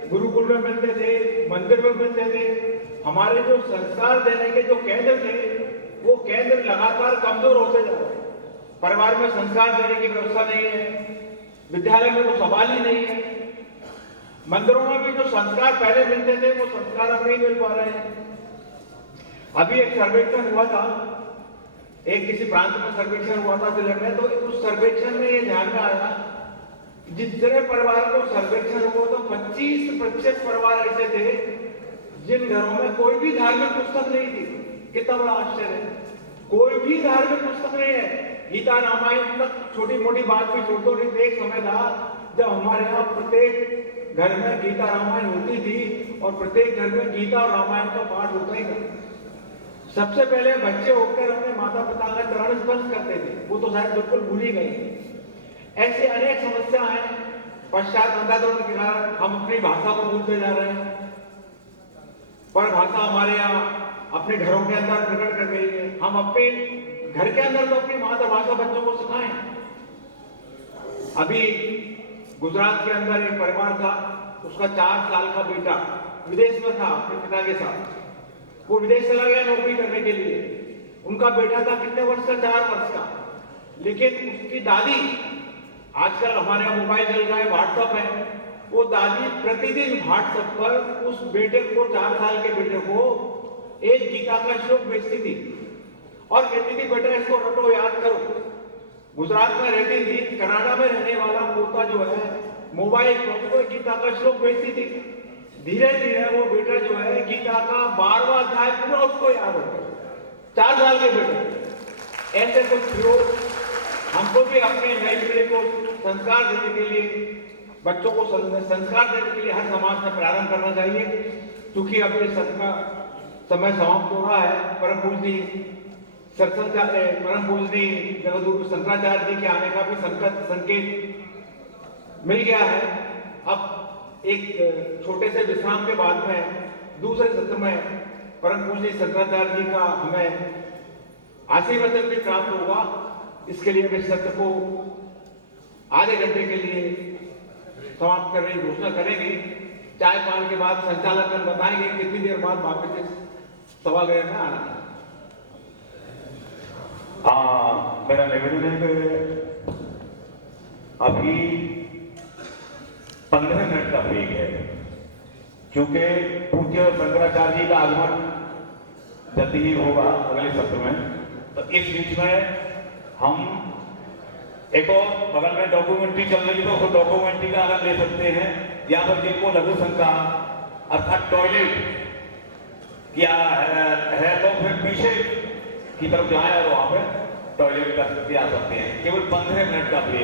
गुरुकुल में मिलते थे, मंदिर में मिलते थे। हमारे जो संस्कार देने के जो केंद्र थे वो केंद्र लगातार कमजोर होते जा रहे हैं। परिवार में संस्कार देने की व्यवस्था नहीं है, विद्यालय में तो सवाल ही नहीं है, मंदिरों में भी जो संस्कार पहले मिलते थे वो संस्कार अब नहीं मिल पा रहे हैं। अभी एक सर्वेक्षण हुआ था, एक किसी प्रांत में सर्वेक्षण हुआ था जिले में, तो उस सर्वेक्षण में ये ध्यान में आया, जितने परिवार को सर्वेक्षण हुआ तो 25% परिवार ऐसे थे जिन घरों में कोई भी धार्मिक पुस्तक नहीं थी। कितना बड़ा आश्चर्य है, कोई भी धार्मिक पुस्तक नहीं है। गीता रामायण तक छोटी मोटी बात भी छोड़ दो। एक समय था जब हमारे यहाँ प्रत्येक घर में गीता रामायण होती थी और प्रत्येक घर में गीता और रामायण का पाठ होता ही था। सबसे पहले बच्चे होकर अपने माता पिता का चरण स्पर्श करते थे, वो तो शायद बिल्कुल भूल ही गए। ऐसे अनेक समस्या हैं। पश्चात आंदोलन के कारण हम अपनी भाषा को भूलते जा रहे हैं। पर भाषा हमारे यहाँ अपने घरों के अंदर प्रकट कर गई है। हम अपने घर के अंदर तो अपनी मातृभाषा बच्चों को सिखाएं। अभी गुजरात के अंदर एक परिवार था, उसका 4 साल का बेटा विदेश में था अपने पिता के साथ। वो विदेश चला गया नौकरी करने के लिए। उनका बेटा था कितने वर्ष का, 4 वर्ष का। लेकिन उसकी दादी, आजकल हमारे यहाँ मोबाइल चल रहा है, व्हाट्सएप है, वो दादी प्रतिदिन व्हाट्सएप पर उस बेटे को, 4 साल के बेटे को एक गीता का श्लोक भेजती थी और कहती थी बेटा इसको रटो, याद करो। गुजरात में रहती थी, कनाडा में रहने वाला पोता जो है मोबाइल पर उसको गीता का श्लोक भेजती थी। धीरे धीरे वो बेटा जो है गीता का 12वां अध्याय पूरा उसको याद हो गया, 4 साल के बेटे। ऐसे कुछ लोग, हमको भी अपने नई पीढ़ी को संस्कार देने के लिए, बच्चों को संस्कार देने के लिए हर समाज में प्रारंभ करना चाहिए। क्योंकि अब ये सबका समय समाप्त हो रहा है। परम पूज्य जगतगुरु शंकराचार्य जी के आने का भी संकेत मिल गया है। अब एक छोटे से विश्राम के बाद में दूसरे सत्र में परम पूज्य शंकराचार्य जी का हमें आशीर्वचन भी प्राप्त होगा। इसके लिए इस सत्र को आधे घंटे के लिए समाप्त करने की घोषणा करेंगे। चाय पान के बाद संचालक बताएंगे कितनी देर बाद वापस इस सभागृह में आना है। मेरा निवेदन है कि अभी 15 मिनट का ब्रेक है, क्योंकि पूज्य शंकराचार्य जी का आगमन जल्दी ही होगा अगले सत्र में। तो इस बीच में हम एक और बगल में डॉक्यूमेंट्री चल रही है, तो डॉक्यूमेंट्री का आनंद ले सकते हैं। या फिर जिनको लघु शंका अर्थात टॉयलेट क्या है तो फिर पीछे की तरफ जाए और वहां पे टॉयलेट कर सकते आ सकते हैं। केवल 15 मिनट का ब्रेक।